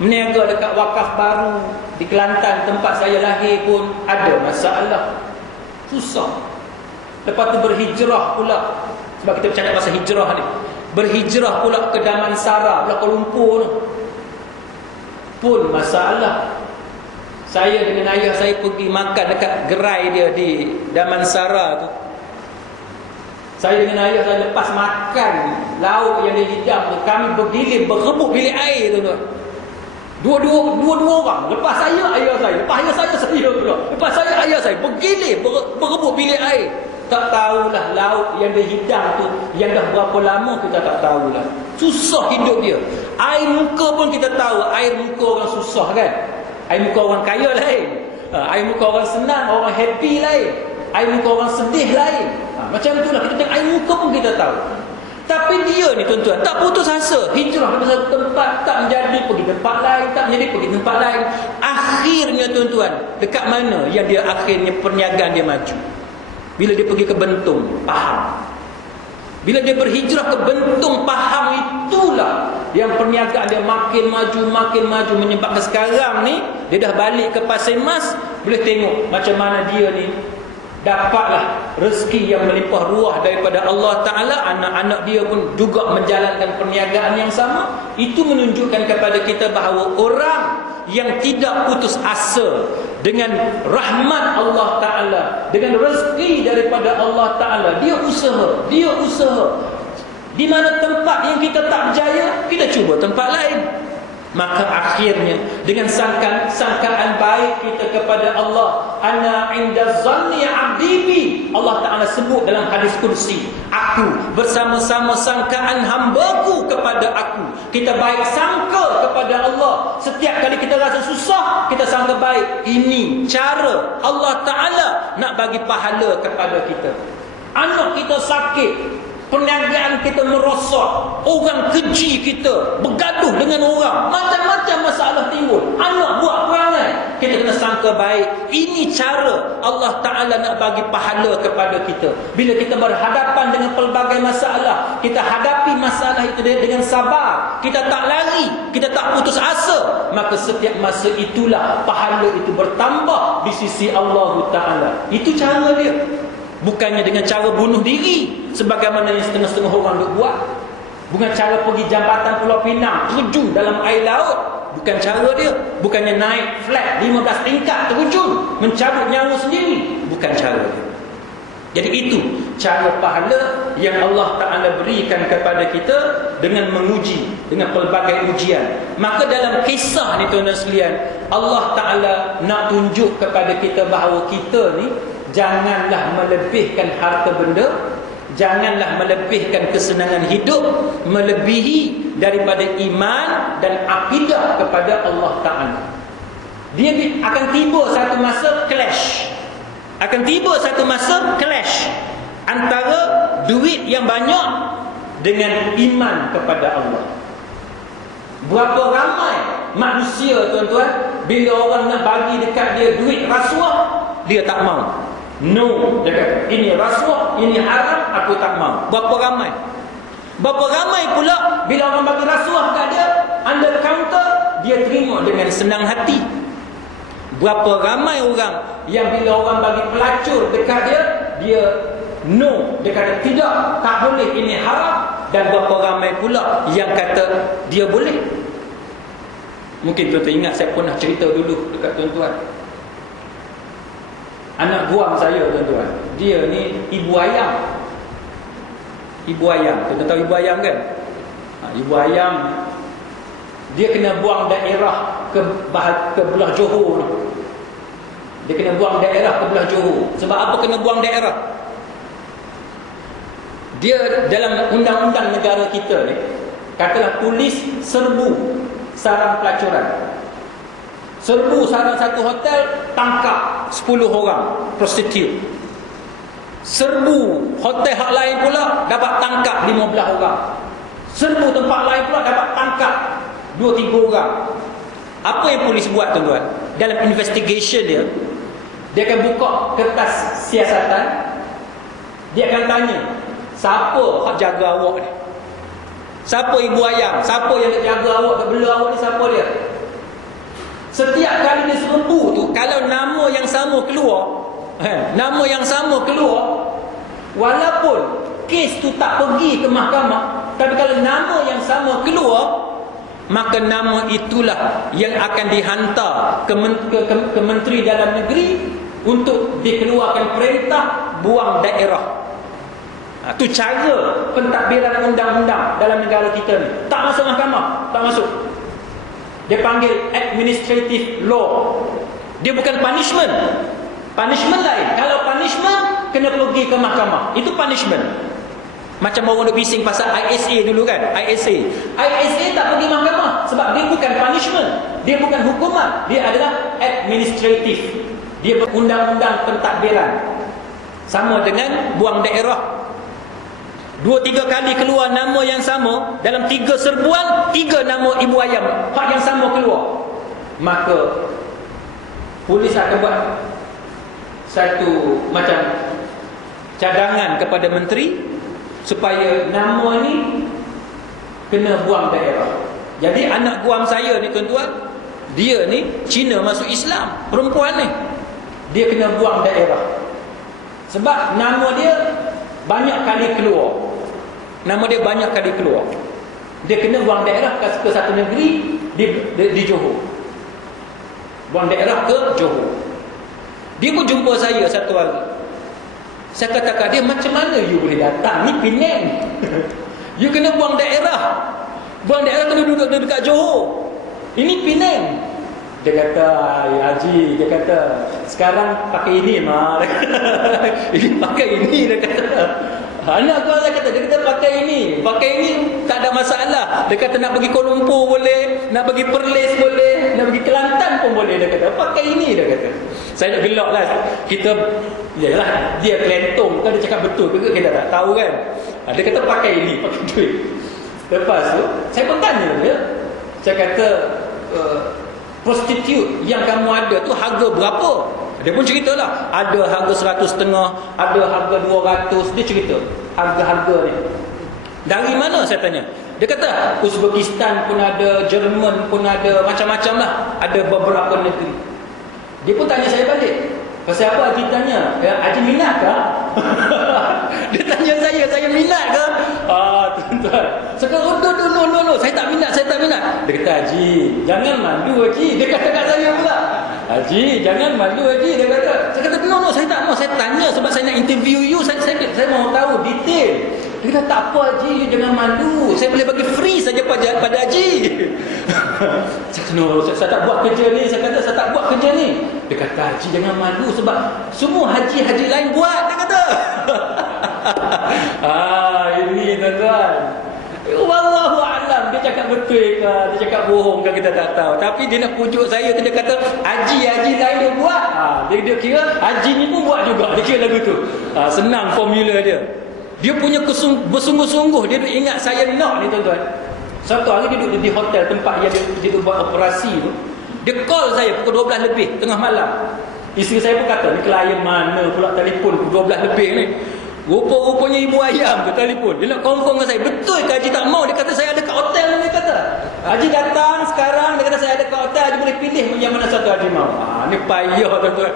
Meniaga dekat wakaf baru di Kelantan tempat saya lahir pun ada masalah. Susah. Lepas tu berhijrah pula, sebab kita bercakap pasal hijrah ni. Berhijrah pula ke Damansara, Kuala Lumpur tu, pun masalah. Saya dengan ayah saya pergi makan dekat gerai dia di Damansara tu. Saya dengan ayah saya lepas makan lauk yang dia hidang tu, kami bergilir berebut bilik air tu, tuan. Dua-dua orang. Lepas saya, ayah saya. Lepas ayah saya pula. Lepas saya, ayah saya. Bergilir, berebut bilik air. Tak tahulah lauk yang dia hidang tu, yang dah berapa lama kita tak tahulah. Susah hidup dia. Air muka pun kita tahu. Air muka orang susah kan. Air muka orang kaya lain. Air muka orang senang, orang happy lain. Air muka orang sedih lain. Macam itulah kita tengok air muka pun kita tahu. Tapi dia ni, tuan-tuan, tak putus asa. Hijrah ke satu tempat, tak menjadi, pergi tempat lain, tak menjadi, pergi tempat lain. Akhirnya, tuan-tuan, dekat mana yang dia akhirnya perniagaan dia maju? Bila dia pergi ke Bentung, Pahang. Bila dia berhijrah ke Bentung, Pahang, itulah yang perniagaan dia makin maju, menyebabkan sekarang ni dia dah balik ke Pasir Mas. Boleh tengok macam mana dia ni dapatlah rezeki yang melimpah ruah daripada Allah Ta'ala. Anak-anak dia pun juga menjalankan perniagaan yang sama. Itu menunjukkan kepada kita bahawa orang yang tidak putus asa dengan rahmat Allah Ta'ala, dengan rezeki daripada Allah Ta'ala, dia usaha. Di mana tempat yang kita tak berjaya, kita cuba tempat lain. Maka akhirnya dengan sangkaan baik kita kepada Allah, ana inda zanni 'abdi bi, Allah Ta'ala sebut dalam hadis kursi, aku bersama-sama sangkaan hambaku kepada aku. Kita baik sangka kepada Allah. Setiap kali kita rasa susah, kita sangka baik. Ini cara Allah Ta'ala nak bagi pahala kepada kita. Anak kita sakit, perniagaan kita merosot, orang keji kita, bergaduh dengan orang, macam-macam masalah timbul, anak buat perangai, kita kena sangka baik. Ini cara Allah Ta'ala nak bagi pahala kepada kita. Bila kita berhadapan dengan pelbagai masalah, kita hadapi masalah itu dengan sabar, kita tak lari, kita tak putus asa, maka setiap masa itulah pahala itu bertambah di sisi Allah Ta'ala. Itu cara dia. Bukannya dengan cara bunuh diri sebagaimana yang setengah-setengah orang duk buat. Bukan cara pergi jambatan Pulau Pinang, terjun dalam air laut. Bukan cara dia. Bukannya naik flat 15 tingkat, terjun, mencabut nyawa sendiri. Bukan cara dia. Jadi itu cara pahala yang Allah Ta'ala berikan kepada kita dengan menguji, dengan pelbagai ujian. Maka dalam kisah ni, tuan-tuan sekalian, Allah Ta'ala nak tunjuk kepada kita bahawa kita ni janganlah melebihkan harta benda, janganlah melebihkan kesenangan hidup melebihi daripada iman dan akidah kepada Allah Ta'ala. Dia akan tiba satu masa clash. Antara duit yang banyak dengan iman kepada Allah. Berapa ramai manusia, tuan-tuan, bila orang nak bagi dekat dia duit rasuah, dia tak mau. No, dia kata, ini rasuah, ini haram, aku tak mau. Berapa ramai pula bila orang bagi rasuah kat dia, under counter, dia terima dengan senang hati. Berapa ramai orang yang bila orang bagi pelacur dekat dia no, dia kata tidak, tak boleh, ini haram. Dan berapa ramai pula yang kata dia boleh. Mungkin tuan-tuan ingat saya pernah cerita dulu dekat tuan-tuan. Anak buang saya, tuan-tuan, dia ni ibu ayam. Tuan-tuan tahu ibu ayam kan? Ibu ayam, dia kena buang daerah ke belah Johor ni. Dia kena buang daerah ke belah Johor. Sebab apa kena buang daerah? Dia dalam undang-undang negara kita ni, katalah polis serbu sarang pelacuran. Serbu salah satu hotel, tangkap 10 orang prostitute. Serbu hotel hak lain pula, dapat tangkap 15 orang. Serbu tempat lain pula, dapat tangkap 2-3 orang. Apa yang polis buat tuan-tuan? Dalam investigation dia akan buka kertas siasatan. Dia akan tanya, siapa hak jaga awak ni? Siapa ibu ayam? Siapa yang nak jaga awak, nak bela awak ni, siapa dia? Setiap kali dia serbu tu, kalau nama yang sama keluar, nama yang sama keluar, walaupun kes tu tak pergi ke mahkamah, tapi kalau nama yang sama keluar, maka nama itulah yang akan dihantar ke Menteri Dalam Negeri untuk dikeluarkan perintah buang daerah. Itu cara pentadbiran undang-undang dalam negara kita ni. Tak masuk mahkamah, tak masuk. Dia panggil administrative law. Dia bukan punishment. Punishment lain. Kalau punishment, kena pergi ke mahkamah. Itu punishment. Macam orang duk bising pasal ISA dulu kan. ISA tak pergi mahkamah sebab dia bukan punishment. Dia bukan hukuman. Dia adalah administrative. Dia berundang-undang pentadbiran. Sama dengan buang daerah. 2-3 kali keluar nama yang sama, dalam 3 serbuan, 3 nama ibu ayam hak yang sama keluar, maka polis akan buat satu macam cadangan kepada menteri supaya nama ni kena buang daerah. Jadi anak guam saya ni tuan-tuan, dia ni Cina masuk Islam, perempuan ni, dia kena buang daerah sebab nama dia banyak kali keluar. Nama dia banyak kali keluar. Dia kena buang daerah ke satu negeri di Johor. Buang daerah ke Johor. Dia pun jumpa saya satu hari. Saya kata kat dia, macam mana you boleh datang? Ni Penang. You kena buang daerah. Buang daerah kena duduk dekat Johor. Ini Penang. Dia kata, ya Haji, dia kata, sekarang pakai ini mah. Ini pakai ini, dia kata. Anak kau, saya kata, dia kata pakai ini tak ada masalah. Dia kata nak pergi Kuala Lumpur boleh, nak pergi Perlis boleh, nak pergi Kelantan pun boleh. Dia kata pakai ini, dia kata. Saya nak gelak lah. Kita, yalah, dia kelentong kan, dia cakap betul ke kita tak tahu kan. Dia kata pakai ini, pakai duit. Lepas tu saya pun tanya dia, saya kata, prostitute yang kamu ada tu harga berapa? Dia pun ceritalah, ada harga 100.5, ada harga 200. Dia cerita harga-harga ni. Dari mana saya tanya? Dia kata Uzbekistan pun ada, Jerman pun ada, macam-macam lah. Ada beberapa negeri. Dia pun tanya saya balik, pasal apa Haji tanya? Haji minat ke? Dia tanya saya minat ke? Tuan-tuan, saya kata, no, saya tak minat. Dia kata, Haji, jangan malu Haji. Dia kata kat saya pula, Haji, jangan malu Haji. Dia kata, saya kata, no, saya tak mau. Saya tanya sebab saya nak interview you. Saya mau tahu detail. Dia kata, tak apa Haji, you jangan malu. Saya boleh bagi free saja pada Haji. Saya kata, no, saya tak buat kerja ni. Saya kata, saya tak buat kerja ni. Dia kata, Haji jangan malu sebab semua haji lain buat. Dia kata. Ini tuan-tuan. Wallahu a'lam, dia cakap betul ke, dia cakap bohong ke, kita tak tahu. Tapi dia nak pujuk saya, dia kata haji lain dia buat. Dia kira haji ni pun buat juga. Dia kira lagu tu. Senang formula dia. Dia punya bersungguh-sungguh. Dia ingat saya nak ni tuan-tuan. Satu hari dia duduk di hotel tempat yang dia buat operasi tu. Dia call saya pukul 12 lebih tengah malam. Isteri saya pun kata, ni klien mana pula telefon pukul 12 lebih ni. Rupa-rupanya ibu ayam ke telefon. Dia nak confirm dengan saya, betul ke Haji tak mau? Dia kata saya ada kat hotel ni. Dia kata Haji datang sekarang. Dia kata saya ada kat hotel, Haji boleh pilih yang mana satu Haji mau. Ni payah tuan-tuan.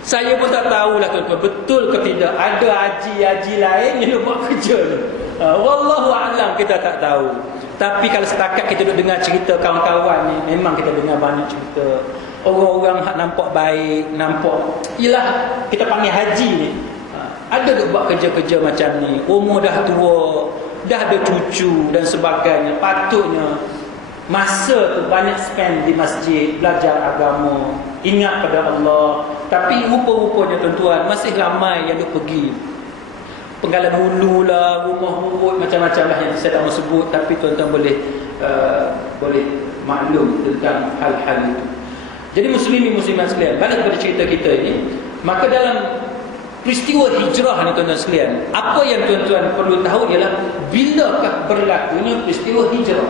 Saya pun tak tahulah tuan-tuan, betul ke tidak ada haji lain yang buat kerja ni. Wallahu a'lam, kita tak tahu. Tapi kalau setakat kita duduk dengar cerita kawan-kawan ni, memang kita dengar banyak cerita orang-orang hak nampak baik, nampak, yelah kita panggil haji ni, ada duk buat kerja-kerja macam ni, umur dah tua, dah ada cucu dan sebagainya. Patutnya masa tu banyak spend di masjid, belajar agama, ingat pada Allah. Tapi rupa-rupanya tuan-tuan, masih ramai yang duk pergi Penggalan Hulu lah, rumah urut, macam-macam lah yang saya tak mau sebut. Tapi tuan-tuan boleh maklum tentang hal-hal itu. Jadi muslimin-muslimat sekalian, balik pada cerita kita ini, maka dalam peristiwa hijrah ni tuan-tuan sekalian, apa yang tuan-tuan perlu tahu ialah bilakah berlakunya peristiwa hijrah.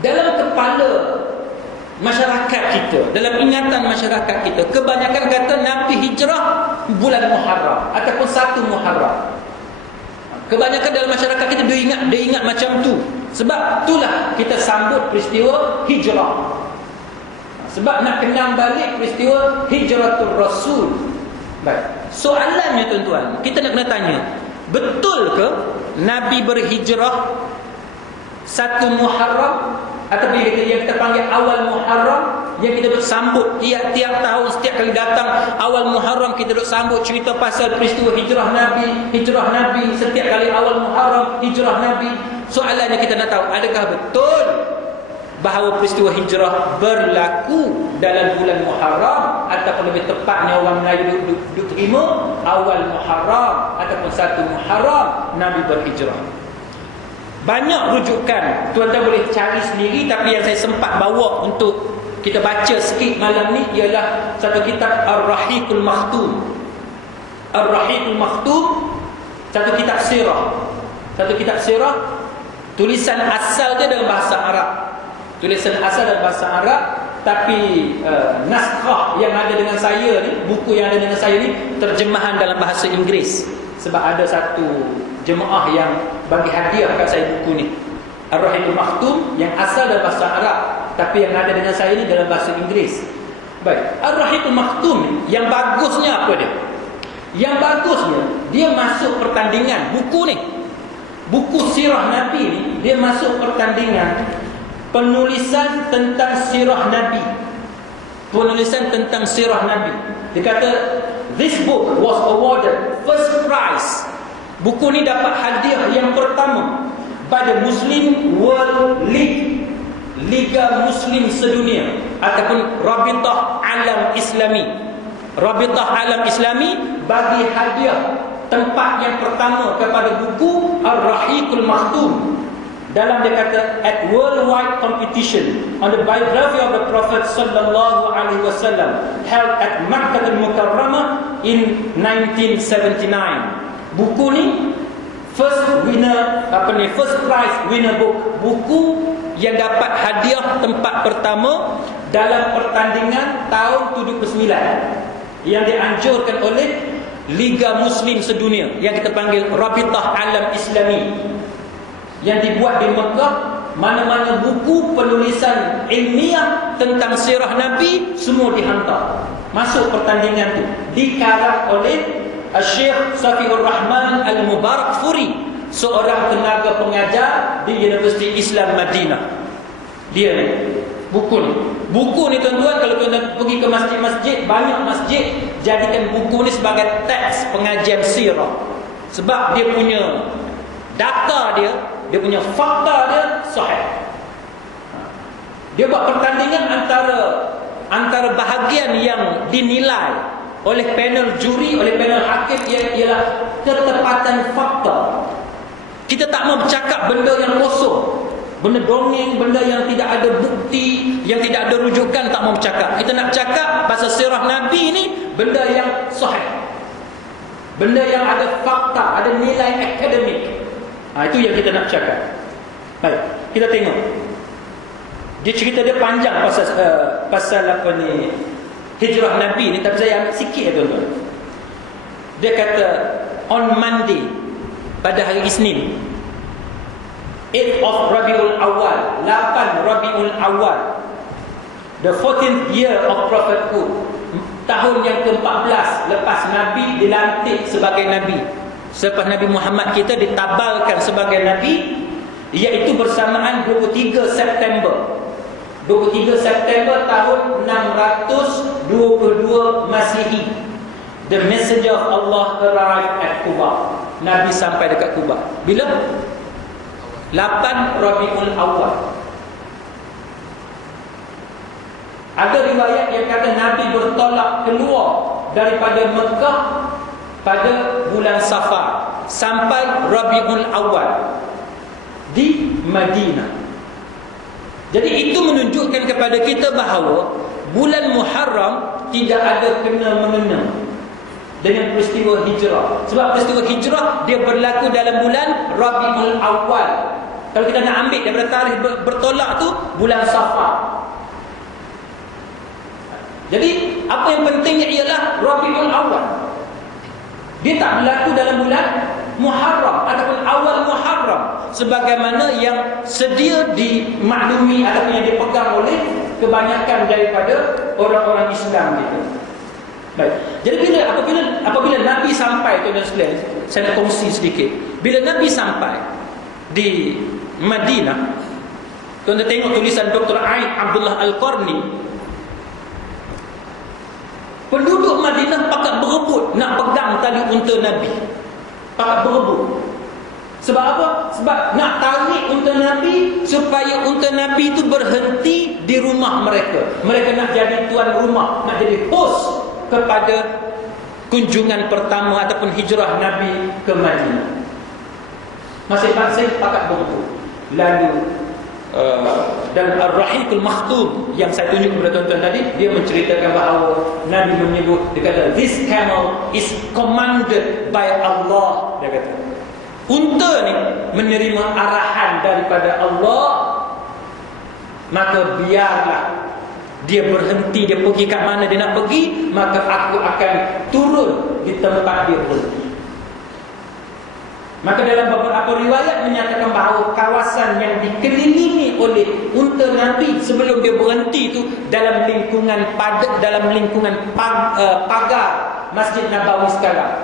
Dalam kepala masyarakat kita, dalam ingatan masyarakat kita, kebanyakan kata Nabi hijrah bulan Muharram ataupun 1 Muharram. Kebanyakan dalam masyarakat kita dia ingat macam tu. Sebab itulah kita sambut peristiwa hijrah. Sebab nak kenang balik peristiwa hijratul Rasul. Baik. Soalannya tuan-tuan, kita nak kena tanya, betul ke Nabi berhijrah 1 Muharram ataupun yang kita panggil awal Muharram, yang kita duk sambut tiap-tiap tahun, setiap kali datang awal Muharram kita duk sambut cerita pasal peristiwa hijrah Nabi, setiap kali awal Muharram hijrah Nabi. Soalannya kita nak tahu, adakah betul bahawa peristiwa hijrah berlaku dalam bulan Muharram, ataupun lebih tepatnya orang Melayu duk terima awal Muharram ataupun 1 Muharram Nabi berhijrah. Banyak rujukan, tuan-tuan boleh cari sendiri, tapi yang saya sempat bawa untuk kita baca sikit malam ni ialah satu kitab Ar-Rahiqul Makhtum. Ar-Rahiqul Makhtum, satu kitab sirah. Tulisan asal dia dalam bahasa Arab. Tapi naskah yang ada dengan saya ni, buku yang ada dengan saya ni, terjemahan dalam bahasa Inggeris. Sebab ada satu jemaah yang bagi hadiah kat saya buku ni, Ar-Rahiqul Makhtum, yang asal dalam bahasa Arab, tapi yang ada dengan saya ni dalam bahasa Inggeris. Baik, Ar-Rahiqul Makhtum ni, yang bagusnya apa dia? Yang bagusnya, dia masuk pertandingan. Buku sirah Nabi ni, dia masuk pertandingan penulisan tentang sirah Nabi. Dia kata, this book was awarded first prize. Buku ni dapat hadiah yang pertama pada Muslim World League, Liga Muslim Sedunia, ataupun Rabitah Alam Islami. Rabitah Alam Islami bagi hadiah tempat yang pertama kepada buku Ar-Rahiqul Makhtum. Dalam dia kata, at worldwide competition on the biography of the Prophet sallallahu alaihi wasallam held at Makkah al-Mukarramah in 1979. Buku ni first prize winner book. Buku yang dapat hadiah tempat pertama dalam pertandingan tahun 79 yang dianjurkan oleh Liga Muslim Sedunia, yang kita panggil Rabitah Alam Islami, yang dibuat di Mekah. Mana-mana buku penulisan ilmiah tentang sirah Nabi semua dihantar masuk pertandingan tu, dikarang oleh Syekh Safiur Rahman Al-Mubarakfuri, seorang tenaga pengajar di Universiti Islam Madinah. Dia ni buku ni tuan-tuan, kalau tuan-tuan pergi ke masjid-masjid, banyak masjid jadikan buku ni sebagai teks pengajian sirah. Sebab dia punya data dia punya fakta dia sahih. Dia buat pertandingan antara bahagian yang dinilai oleh panel juri, oleh panel hakim, ialah ketepatan fakta. Kita tak mau bercakap benda yang kosong, benda dongeng, benda yang tidak ada bukti, yang tidak ada rujukan, tak mau bercakap. Kita nak cakap pasal sirah Nabi ni benda yang sahih, benda yang ada fakta, ada nilai akademik. Itu yang kita nak cakap. Baik, kita tengok. Dia cerita dia panjang pasal apa ni, hijrah Nabi ni, tapi saya ambil sikit ya tuan-tuan. Dia kata, on Monday, pada hari Isnin, 8 of Rabiul Awal, 8 Rabiul Awal, the 14th year of prophethood, tahun yang ke-14 lepas Nabi dilantik sebagai Nabi, selepas Nabi Muhammad kita ditabalkan sebagai Nabi, iaitu bersamaan 23 September tahun 622 Masihi. The messenger of Allah arrived at Quba. Nabi sampai dekat Quba. Bila? 8 Rabiul Awal. Ada riwayat yang kata Nabi bertolak keluar daripada Mekah pada bulan Safar sampai Rabiul Awal di Madinah. Jadi itu menunjukkan kepada kita bahawa bulan Muharram tidak ada kena-mengena dengan peristiwa hijrah. Sebab peristiwa hijrah dia berlaku dalam bulan Rabiul Awal. Kalau kita nak ambil daripada tarikh bertolak tu bulan Safar. Jadi apa yang pentingnya ialah Rabiul Awal. Dia tak berlaku dalam bulan Muharram ataupun awal Muharram sebagaimana yang sedia dimaklumi ataupun yang dipegang oleh kebanyakan daripada orang-orang Islam gitu. Baik. Jadi apabila Nabi sampai, tuan-tuan sekalian, saya nak kongsi sedikit. Bila Nabi sampai di Madinah, tuan-tuan tengok tulisan Dr. Aid Abdullah Al-Qarni. Penduduk Madinah pakat berebut nak pegang tali unta Nabi. Pakat berebut. Sebab apa? Sebab nak tarik unta Nabi supaya unta Nabi itu berhenti di rumah mereka. Mereka nak jadi tuan rumah, nak jadi host kepada kunjungan pertama ataupun hijrah Nabi ke Madinah. Masing-masing pakat berebut. Lalu dan Ar-Rahiqul Makhtum yang saya tunjuk kepada tuan-tuan tadi, dia menceritakan bahawa Nabi menyebut, dia kata, this camel is commanded by Allah. Dia kata, unta ni menerima arahan daripada Allah, maka biarlah dia berhenti, dia pergi kat mana dia nak pergi, maka aku akan turun di tempat dia berhenti. Maka dalam beberapa riwayat menyatakan bahawa kawasan yang dikelilingi oleh unta Nabi sebelum dia berhenti itu dalam lingkungan pagar Masjid Nabawi sekarang.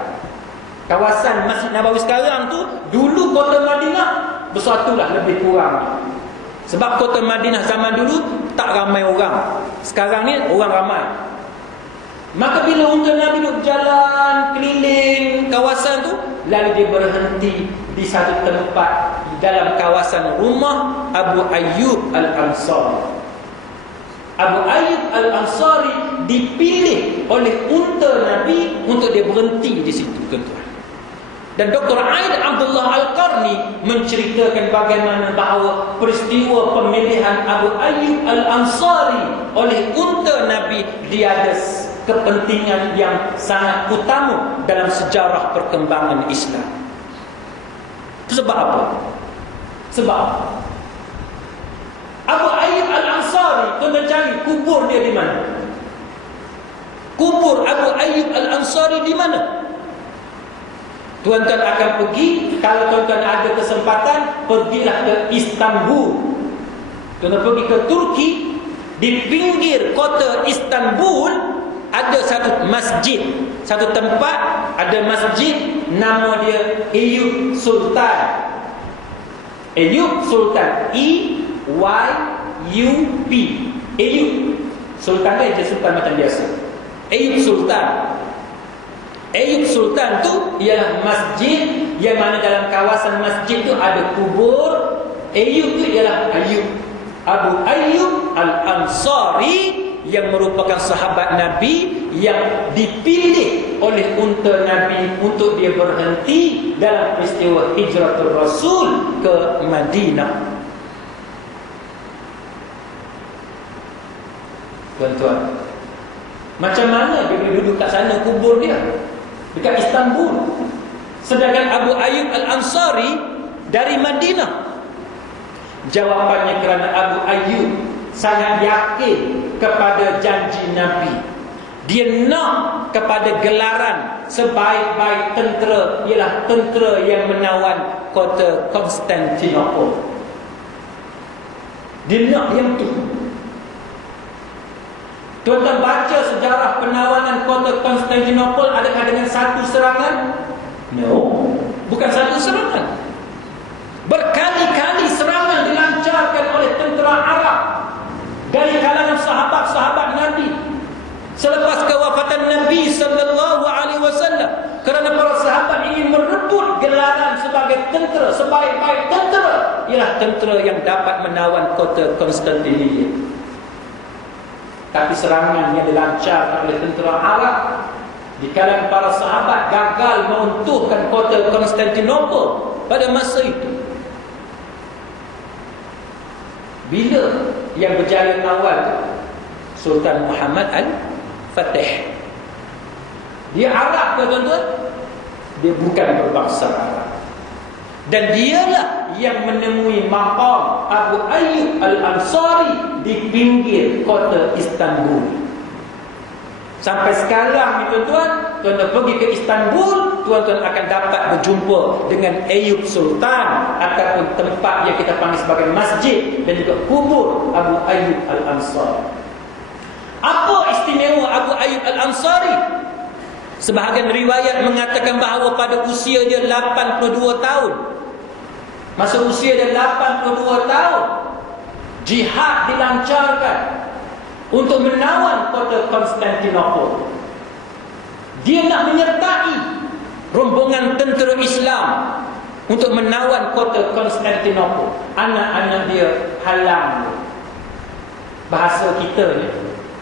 Kawasan Masjid Nabawi sekarang tu dulu kota Madinah bersatulah lebih kurang. Sebab kota Madinah zaman dulu tak ramai orang. Sekarang ni orang ramai. Maka bila unta Nabi duduk jalan keliling kawasan tu, lalu dia berhenti di satu tempat di dalam kawasan rumah Abu Ayyub Al-Ansari. Abu Ayyub Al-Ansari dipilih oleh unta Nabi untuk dia berhenti di situ, tuan-tuan. Dan Dr. Aid Abdullah Al-Qarni menceritakan bagaimana bahawa peristiwa pemilihan Abu Ayyub Al-Ansari oleh unta Nabi dia ada kepentingan yang sangat utama dalam sejarah perkembangan Islam. Sebab apa? Sebab Abu Ayyub Al-Ansari, tuan-tuan cari kubur dia di mana? Kubur Abu Ayyub Al-Ansari di mana? Tuan-tuan akan pergi, kalau tuan-tuan ada kesempatan, pergilah ke Istanbul. Tuan-tuan pergi ke Turki, di pinggir kota Istanbul ada satu masjid, satu tempat ada masjid, nama dia Eyüp Sultan. Eyüp Sultan, E-Y-U-P, Eyüp Sultan dia je sultan macam biasa. Eyüp Sultan. Eyüp Sultan tu ialah masjid yang mana dalam kawasan masjid tu ada kubur. Eyüp tu ialah Ayyub, Abu Ayyub Al-Ansari, yang merupakan sahabat Nabi yang dipilih oleh unta Nabi untuk dia berhenti dalam peristiwa hijratul Rasul ke Madinah. Tuan-tuan, macam mana dia boleh duduk kat sana kubur dia dekat Istanbul, sedangkan Abu Ayyub Al-Ansari dari Madinah? Jawapannya kerana Abu Ayyub sangat yakin kepada janji Nabi. Dia nak kepada gelaran sebaik-baik tentera ialah tentera yang menawan kota Konstantinopel. Dia nak yang tu. Tuan-tuan baca sejarah penawanan kota Konstantinopel, adakah dengan satu serangan? No, bukan satu serangan. Berkali-kali serangan dilancarkan oleh tentera Arab dari kalangan sahabat-sahabat Nabi selepas kewafatan Nabi sallallahu alaihi wasallam, kerana para sahabat ingin merebut gelaran sebagai tentera, sebaik-baik tentera ialah tentera yang dapat menawan kota Konstantinia. Tapi serangan yang dilancarkan oleh tentera Arab di kalangan para sahabat gagal meruntuhkan kota Konstantinopel pada masa itu. Bila yang berjaya awal Sultan Muhammad Al-Fatih. Dia Arab ke tuan-tuan? Dia bukan berbangsa Arab. Dan dialah yang menemui maqam Abu Ayyub Al-Ansari di pinggir kota Istanbul. Sampai sekarang ni tuan-tuan, tuan-tuan pergi ke Istanbul, tuan-tuan akan dapat berjumpa dengan Ayub Sultan ataupun tempat yang kita panggil sebagai masjid dan juga kubur Abu Ayyub Al-Ansari. Apa istimewa Abu Ayyub Al-Ansari? Sebahagian riwayat mengatakan bahawa pada usia dia 82 tahun. Masa usia dia 82 tahun, jihad dilancarkan untuk menawan kota Konstantinopel. Dia nak menyertai rombongan tentera Islam untuk menawan kota Konstantinopel. Anak-anak dia halang. Bahasa kita ni,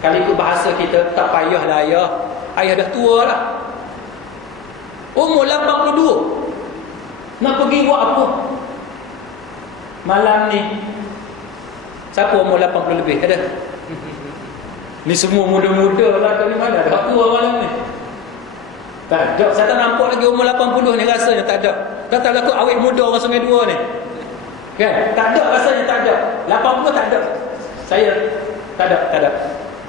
kalau ikut bahasa kita, tak payahlah ayah. Ayah dah tua lah, umur 82, nak pergi buat apa malam ni? Siapa umur 80 lebih? Ada? Ni semua muda-muda lah. Dari mana dah tua malam ni? Tak ada. Saya tak nampak lagi umur 80 ni, rasanya tak ada. Tak tahu aku awet muda orang Sungai Dua ni, kan? Tak ada, rasanya tak ada. 80 tak ada. Saya tak ada.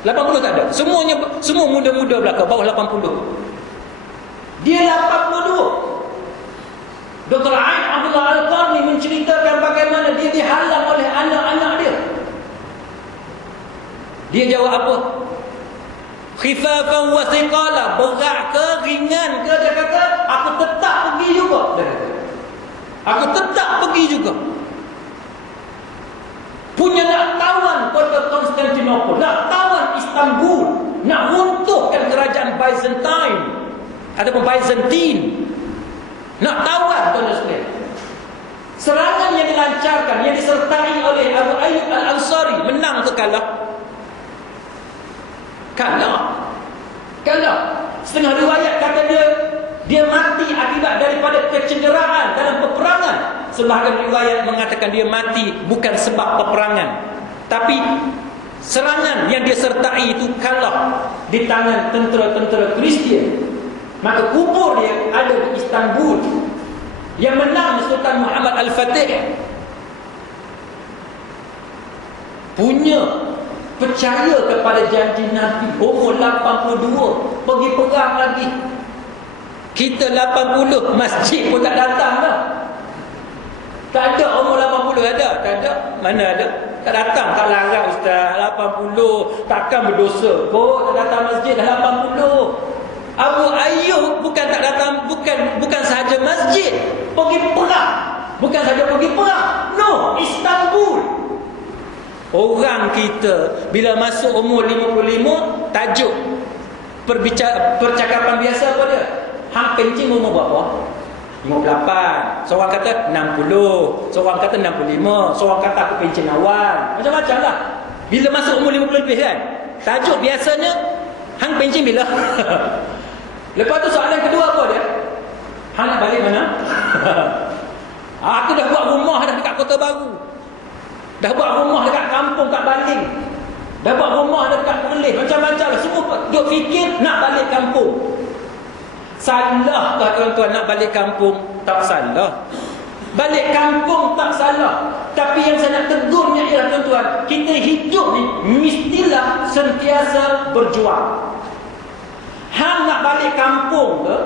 80 tak ada. Semuanya, semua muda-muda belakang, bawah 80. Dia 82. Dr. Ain Abdullah Al-Qarni menceritakan bagaimana dia dihalang oleh anak-anak dia. Dia jawab apa? Khifafan wa thiqala, berat ke ringan ke, dia kata, aku tetap pergi juga. Aku tetap pergi juga. Punya nak tawan kota Konstantinopel, nak tawan Istanbul, nak runtuhkan kerajaan Byzantine ataupun Byzantine, nak tawan tuan-tuan sekalian. Serangan yang dilancarkan, yang disertai oleh Abu Ayyub Al-Ansari, menang ke kalah? Kalah. Setengah riwayat kata dia mati akibat daripada kecederaan dalam peperangan. Sebahagian riwayat mengatakan dia mati bukan sebab peperangan, tapi serangan yang dia sertai itu kalah di tangan tentera-tentera Kristian. Maka kubur dia ada di Istanbul. Yang menang Sultan Muhammad Al-Fatih punya percaya kepada janji Nabi, umur 82 pergi perang lagi. Kita 80 masjid pun tak datang dah. Tak ada umur 80 ada? Tak ada. Mana ada? Tak datang, tak larang ustaz. 80 takkan berdosa. Tak datang masjid dah 80. Abu Ayyub bukan tak datang, bukan sahaja masjid, pergi perang. Bukan sahaja pergi perang. No, Istanbul. Orang kita bila masuk umur 55, tajuk percakapan biasa apa dia? Hang pencing umur berapa? 58. Seorang kata 60, seorang kata 65, seorang kata aku pencen awal. Macam-macam lah. Bila masuk umur 50 lebih kan, tajuk biasanya hang pencen bila? Lepas tu soalan kedua apa dia? Hang nak balik mana? Aku dah buat rumah dah dekat Kota Baru, dah buat rumah dekat kampung kat Baling, dah buat rumah dekat Perlis. Macam-macam lah. Semua duk fikir nak balik kampung. Salah tak tuan-tuan nak balik kampung? Tak salah. Balik kampung tak salah. Tapi yang saya nak tegurnya ialah tuan-tuan, kita hidup ni mestilah sentiasa berjuang. Hang nak balik kampung ke?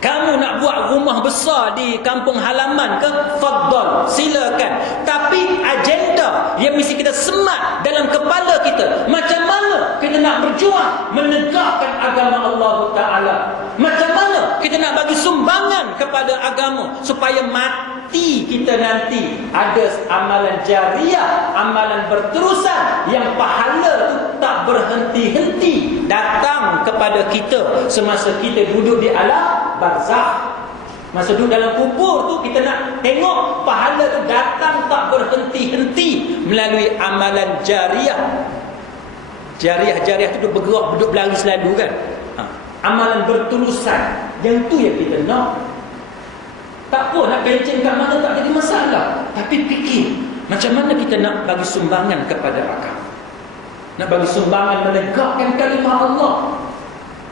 Kamu nak buat rumah besar di kampung halaman ke? Faddal, silakan. Tapi agenda yang mesti kita semat dalam kepala kita, macam mana kita nak berjuang menegakkan agama Allah Ta'ala. Macam mana kita nak bagi sumbangan kepada agama supaya mati kita nanti ada amalan jariah, amalan berterusan yang pahala tu tak berhenti-henti datang kepada kita semasa kita duduk di alam barzakh. Masa duduk dalam kubur tu, kita nak tengok pahala tu datang tak berhenti-henti melalui amalan jariah. Jariah tu duduk bergerak, duduk berlari selalu kan. Amalan berterusan, yang tu yang kita nak. Tak apa nak pencen kat mana tak jadi masalah, tapi fikir macam mana kita nak bagi sumbangan kepada agama. nak bagi sumbangan menegakkan kalimah Allah.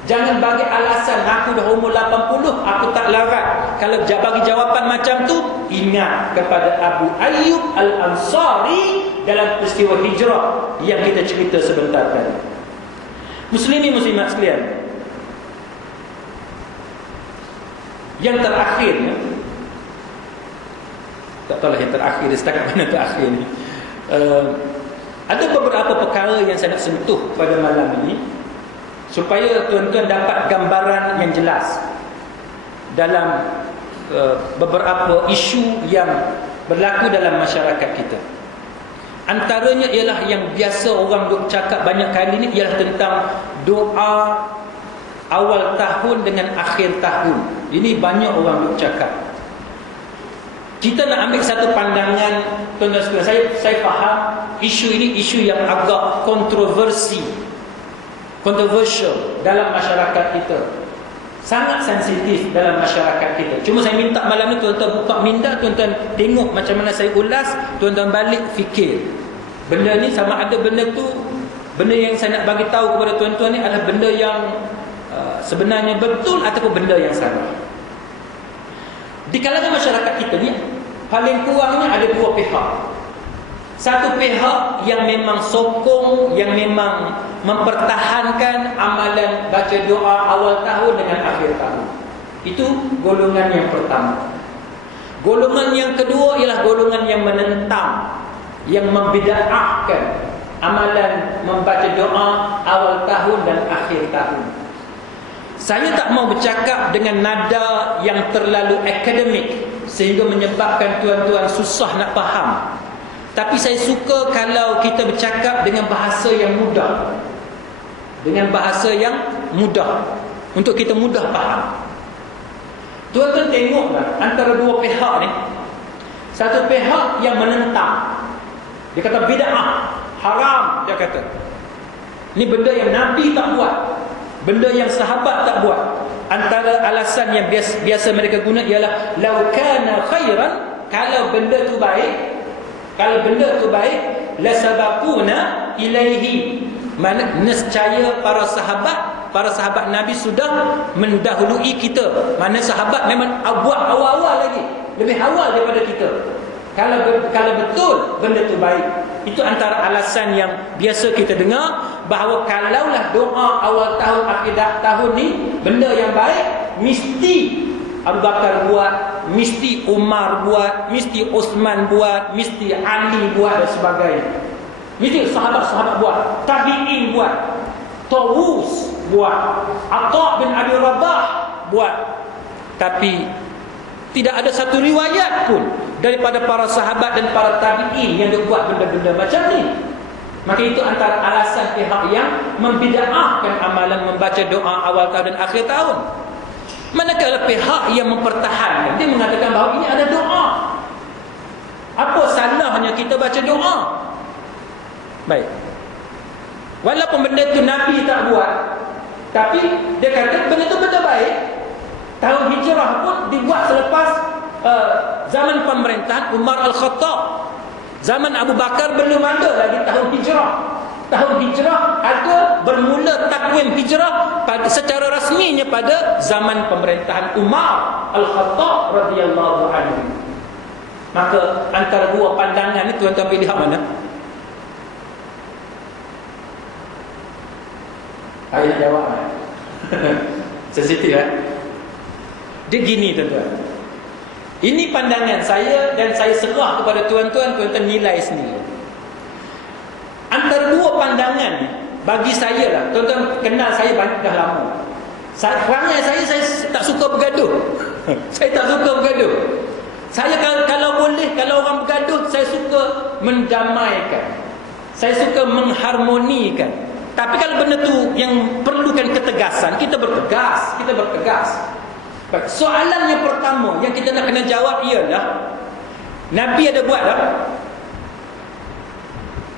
Jangan bagi alasan aku dah umur 80, aku tak larat. Kalau bagi jawapan macam tu, ingat kepada Abu Ayyub Al-Ansari dalam peristiwa hijrah yang kita cerita sebentar tadi. Muslimin muslimat sekalian, yang terakhir, tak tahulah yang terakhir setakat mana terakhir ni, ada beberapa perkara yang saya nak sentuh pada malam ini supaya tuan-tuan dapat gambaran yang jelas dalam beberapa isu yang berlaku dalam masyarakat kita. Antaranya ialah yang biasa orang duk cakap banyak kali ni, ialah tentang doa awal tahun dengan akhir tahun. Ini banyak orang duk cakap. Kita nak ambil satu pandangan, tuan-tuan sekalian, saya faham isu ini isu yang agak kontroversial dalam masyarakat kita. Sangat sensitif dalam masyarakat kita. Cuma saya minta malam ni tuan-tuan buka minda, tuan-tuan tengok macam mana saya ulas, tuan-tuan balik fikir. Benda ni sama ada benda tu, benda yang saya nak bagi tahu kepada tuan-tuan ni adalah benda yang sebenarnya betul ataupun benda yang salah. Di kalangan masyarakat kita ni paling kurangnya ada dua pihak. Satu pihak yang memang sokong, yang memang mempertahankan amalan baca doa awal tahun dengan akhir tahun. Itu golongan yang pertama. Golongan yang kedua ialah golongan yang menentang, yang membid'ahkan amalan membaca doa awal tahun dan akhir tahun. Saya tak mau bercakap dengan nada yang terlalu akademik sehingga menyebabkan tuan-tuan susah nak faham. Tapi saya suka kalau kita bercakap dengan bahasa yang mudah. Dengan bahasa yang mudah, untuk kita mudah faham. Tuan-tuan tengoklah antara dua pihak ni. Satu pihak yang menentang, dia kata bid'ah, haram, dia kata. Ini benda yang Nabi tak buat, benda yang sahabat tak buat. Antara alasan yang biasa mereka guna ialah lau kana khairan, kalau benda tu baik, kalau benda tu baik, la sabaquna ilaihi. Mana nescaya para sahabat Nabi sudah mendahului kita. Mana sahabat memang buat awal-awal lagi, lebih awal daripada kita. Kalau betul benda tu baik. Itu antara alasan yang biasa kita dengar, bahawa kalaulah doa awal tahun akhir tahun ni benda yang baik, mesti Abu Bakar buat, mesti Umar buat, mesti Osman buat, mesti Ali buat dan sebagainya. Mesti sahabat-sahabat buat, tabi'in buat, Tawus buat, Atha bin Abi Rabah buat. Tapi tidak ada satu riwayat pun daripada para sahabat dan para tabi'in yang buat benda-benda macam ni. Maka itu antara alasan pihak yang membid'ahkan amalan membaca doa awal tahun dan akhir tahun. Manakala pihak yang mempertahankan, dia mengatakan bahawa ini ada doa. Apa salahnya kita baca doa? Baik. Walaupun benda tu Nabi tak buat, tapi dia kata benda tu benda baik. Tahun hijrah pun dibuat selepas zaman pemerintahan Umar Al-Khattab. Zaman Abu Bakar belum ada lagi tahun hijrah. Tahun hijrah ada bermula takwim hijrah secara rasminya pada zaman pemerintahan Umar Al-Khattab radhiyallahu anhu. Maka antara dua pandangan ni tuan-tuan pilih hak mana? Ayah jawab. Sensitif Dia gini tuan-tuan. Ini pandangan saya dan saya serah kepada tuan-tuan, tuan-tuan nilai sendiri. Antara dua pandangan ni, bagi saya lah, tuan-tuan kenal saya banyak dah lama. Perangai saya tak suka bergaduh. Saya tak suka bergaduh. Saya kalau boleh, kalau orang bergaduh, saya suka mendamaikan. Saya suka mengharmonikan. Tapi kalau benda tu yang perlukan ketegasan, kita bertegas. Baik, soalan yang pertama yang kita nak kena jawab ialah, Nabi ada buat tak?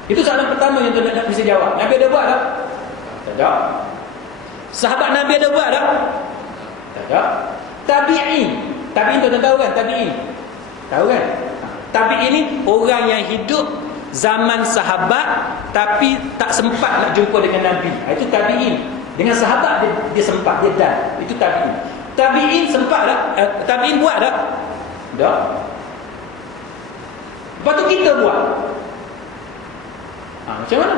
Itu soalan pertama yang kita nak mesti jawab. Nabi ada buat tak? Tak ada. Sahabat Nabi ada buat tak? Tak ada. Tabi'in tuan tahu kan? Tabi'in tahu kan? Tabi'in ni orang yang hidup zaman sahabat tapi tak sempat nak jumpa dengan Nabi. Itu tabi'in. Dengan sahabat dia sempat, dia dan. Itu tabi'in. Tabi'in sempat tak? Tabi'in buat tak? Tak. Lepas tu kita buat. Macam mana?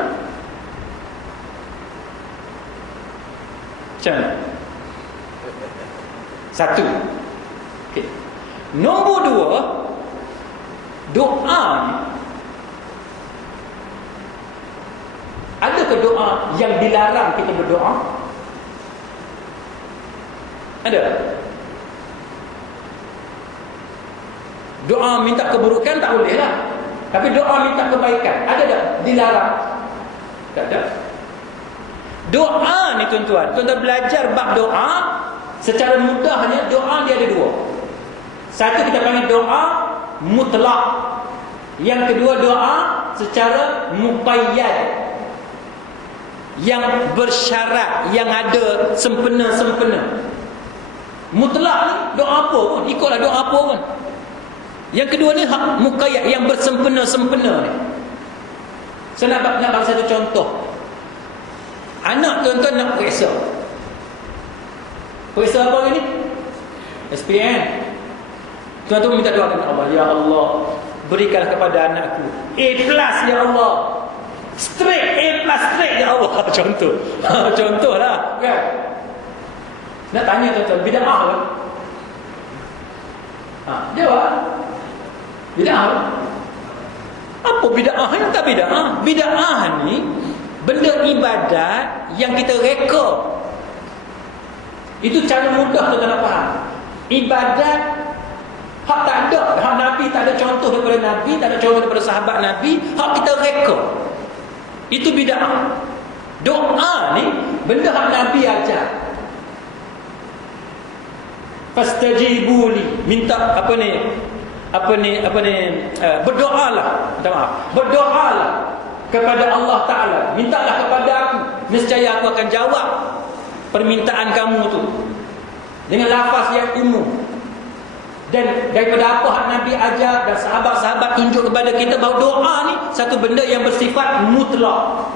Macam mana? Satu. Okay. Nombor dua, doa ni, adakah doa yang dilarang kita berdoa? Ada? Doa minta keburukan tak boleh lah. Tapi doa minta kebaikan, ada tak? Dilarang? Tak ada. Doa ni tuan-tuan belajar bab doa. Secara mudahnya doa dia ada dua. Satu kita panggil doa mutlak. Yang kedua doa secara muqayyad, yang bersyarat, yang ada sempena-sempena. Mutlak ni doa apa pun, ikutlah doa apa pun. Yang kedua ni hak muqayyad, yang bersempena-sempena ni. Saya nak bagi satu contoh. Anak tuan-tuan nak periksa. Periksa apa hari ni? SPM. Tuan-tuan minta doa kepada Allah. Ya Allah, berikanlah kepada anakku A+, ya Allah. Straight, A+ straight, ya Allah. Contoh. Contohlah, kan? Nak tanya tuan-tuan, bid'ah ke? Jawab. Bid'ah. Apa bid'ah yang tak bid'ah? Bid'ah ni benda ibadat yang kita reka. Itu cara mudah kita nak faham. Ibadat hak tak ada, hak Nabi tak ada contoh daripada Nabi, tak ada contoh daripada sahabat Nabi, hak kita reka. Itu bid'ah. Doa ni benda hak Nabi ajar. Fastajibuli, minta berdoalah, minta maaf, berdoalah kepada Allah Ta'ala, mintalah kepada aku, nescaya aku akan jawab permintaan kamu tu dengan lafaz yang umum. Dan daripada apa hak Nabi ajar dan sahabat-sahabat tunjuk kepada kita bahawa doa ni satu benda yang bersifat mutlak.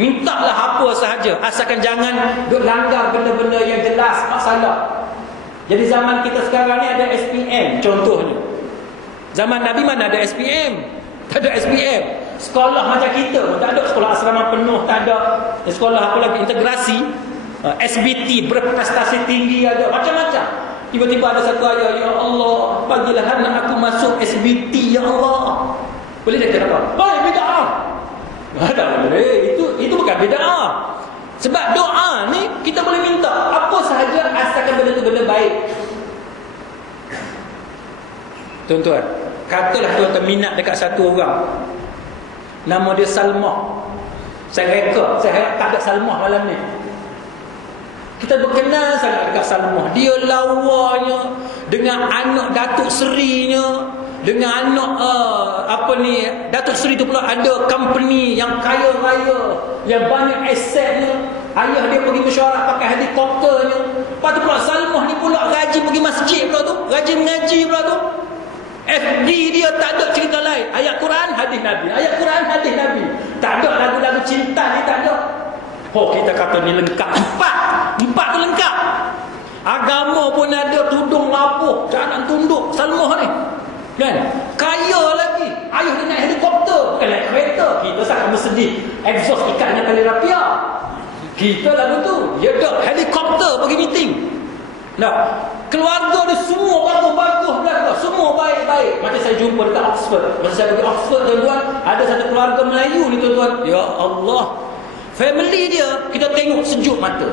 Mintalah apa sahaja, asalkan jangan duk langgar benda-benda yang jelas masalah. Jadi zaman kita sekarang ni ada SPM contohnya. Zaman Nabi mana ada SPM? Tak ada SPM. Sekolah macam kita tak ada, sekolah asrama penuh tak ada. Sekolah apa lagi, integrasi, SBT, berprestasi tinggi ada, macam-macam. Tiba-tiba ada satu ayat, ya Allah, bagilah anak aku masuk SBT, ya Allah. Boleh dia kata, boleh bid'ah. Tak boleh, itu bukan bid'ah. Sebab doa ni kita boleh minta apa sahaja asalkan benda tu benda baik. Tuan-tuan, katalah tuan-tuan minat dekat satu orang, nama dia Salmah. Saya reka, saya tak ada Salmah malam ni. Kita berkenal sangat dekat Salmah. Dia lawanya dengan anak Datuk Serinya, dengan anak Datuk Seri tu pula ada company yang kaya raya, yang banyak asetnya. Ayah dia pergi mesyuarat pakai helikopternya. Lepas tu pula Salmah ni pula rajin pergi masjid pula tu, rajin mengaji pula tu. FD dia tak ada cerita lain, ayat Quran, hadis Nabi, ayat Quran, hadis Nabi. Tak ada lagu-lagu cinta ni, tak ada. Oh, kita kata ni lengkap. Empat tu lengkap. Agama pun ada, tudung lapuh, jangan tunduk Salmah ni, kan? Kaya lagi. Ayah dia naik helikopter, bukan naik kereta. Kita sangat bersedih, exhaust ikat dengan tali rapia. Kita lalu tu, dia ada helikopter pergi meeting. Nah, keluarga dia semua bagus-bagus belaka, semua baik-baik. Macam saya jumpa dekat Oxford, masa saya pergi Oxford tuan-tuan, ada satu keluarga Melayu ni tuan-tuan. Ya Allah, family dia kita tengok sejuk mata.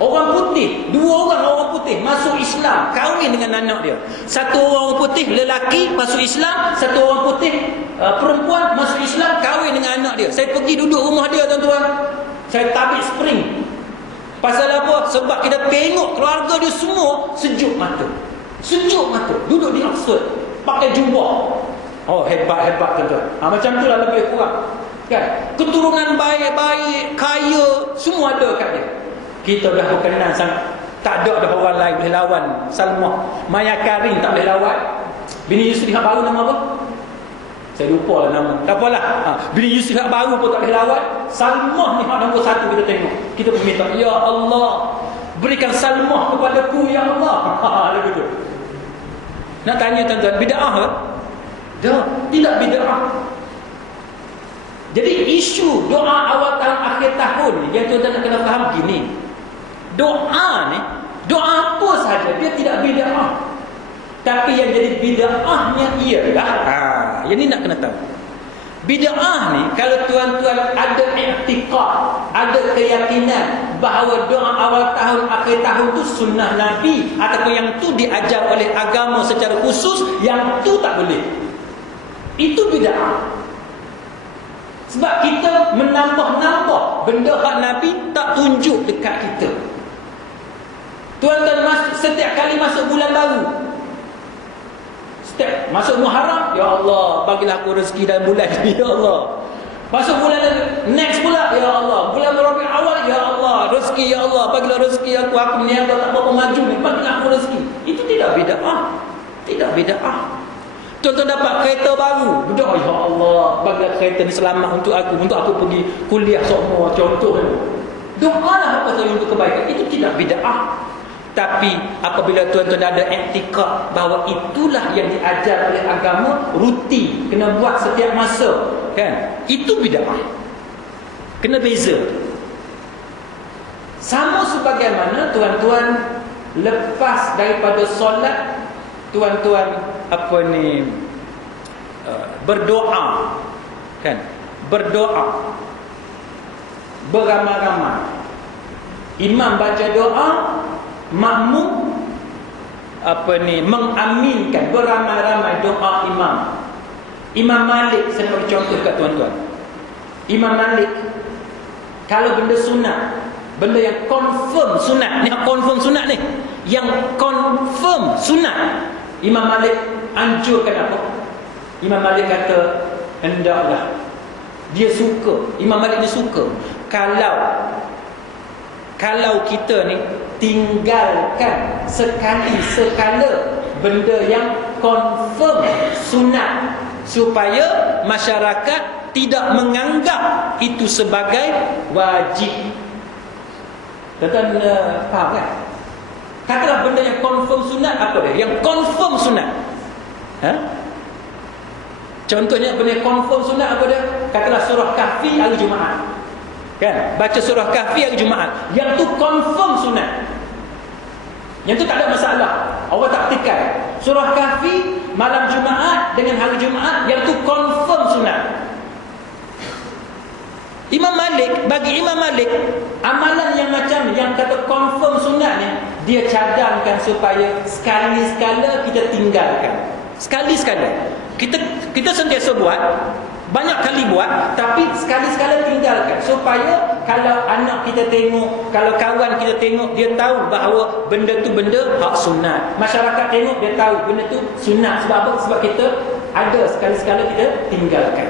Orang putih, dua orang putih masuk Islam, kahwin dengan anak dia. Satu orang putih lelaki masuk Islam, satu orang putih perempuan masuk Islam, kahwin dengan anak dia. Saya pergi duduk rumah dia tuan-tuan, saya tabik spring. Pasal apa? Sebab kita tengok keluarga dia semua sejuk mata. Sejuk mata, duduk di Oxford, pakai jubah. Oh, hebat-hebat tuan-tuan. Macam tu lah lebih kurang, kan? Keturunan baik-baik, kaya, semua ada kat dia. Kita dah berkenan sangat. Tak ada dah orang lain boleh lawan Salmah. Maya Karim tak boleh lawan. Bini Yusri baru nama apa? Saya lupa lah nama. Tak apalah. Bila Yusuf hak baru pun tak boleh lawan. Salmah ni hak nombor 1 kita tengok. Kita pun minta, ya Allah, berikan Salmah kepadaku, ya Allah. Begitu. Nak tanya tuan-tuan, bid'ah ke? Tidak bid'ah. Jadi isu doa awal tahun akhir tahun ni, yang tuan-tuan nak kena faham gini. Doa ni, doa apa sahaja dia tidak bid'ah. Tapi yang jadi bid'ahnya ialah, yang ni nak kena tahu. Bid'ah ni, kalau tuan-tuan ada i'tiqad, ada keyakinan bahawa doa awal tahun, akhir tahun tu sunnah Nabi, ataupun yang tu diajar oleh agama secara khusus, yang tu tak boleh. Itu bid'ah. Sebab kita menambah-nambah benda hak Nabi tak tunjuk dekat kita. Tuan-tuan setiap kali masuk bulan baru, masuk Muharram, ya Allah, bagilah aku rezeki dalam bulan ni, ya Allah. Masuk bulan next pula, ya Allah. Bulan Rabiul Awal, ya Allah, rezeki, ya Allah, bagilah rezeki aku meniaga tak apa maju ni, bagilah aku rezeki. Itu tidak bid'ah. Tidak bid'ah. Tuan-tuan dapat kereta baru, berdoa, ya Allah, bagilah kereta ni selamat untuk aku pergi kuliah semua, contoh. Doalah apa saja untuk kebaikan. Itu tidak bid'ah. Tapi apabila tuan-tuan ada i'tiqad bahawa itulah yang diajar oleh agama, rutin, kena buat setiap masa, kan? Itu bid'ah. Kena beza. Sama sebagaimana tuan-tuan lepas daripada solat, tuan-tuan berdoa, kan? Berdoa beramai-ramai. Imam baca doa, makmum mengaminkan beramai-ramai doa imam. Imam Malik, saya bagi contoh kat tuan-tuan. Imam Malik, kalau benda sunat, benda yang confirm sunat, ni confirm sunat ni, yang confirm sunat, Imam Malik anjurkan apa? Imam Malik kata, hendaklah, dia suka, Imam Malik ni suka kalau kita ni tinggalkan sekali-sekala benda yang confirm sunat, supaya masyarakat tidak menganggap itu sebagai wajib. Tuan-tuan faham kan? Katalah benda yang confirm sunat, apa dia? Yang confirm sunat, contohnya benda yang confirm sunat apa dia? Katalah surah Kahfi hari Jumaat, kan? Baca surah Kahfi hari Jumaat, yang tu confirm sunat, yang tu tak ada masalah, Allah tak petikai. Surah Kahfi malam Jumaat dengan hari Jumaat, yang tu confirm sunat. Imam Malik, bagi Imam Malik, amalan yang macam yang kata confirm sunat ni, dia cadangkan supaya sekali-sekala kita tinggalkan. Sekali-sekala. Kita sentiasa buat, banyak kali buat, tapi sekali-sekala tinggalkan, supaya kalau anak kita tengok, kalau kawan kita tengok, dia tahu bahawa benda tu benda hak sunat. Masyarakat tengok, dia tahu benda tu sunat. Sebab apa? Sebab kita ada sekali-sekala kita tinggalkan.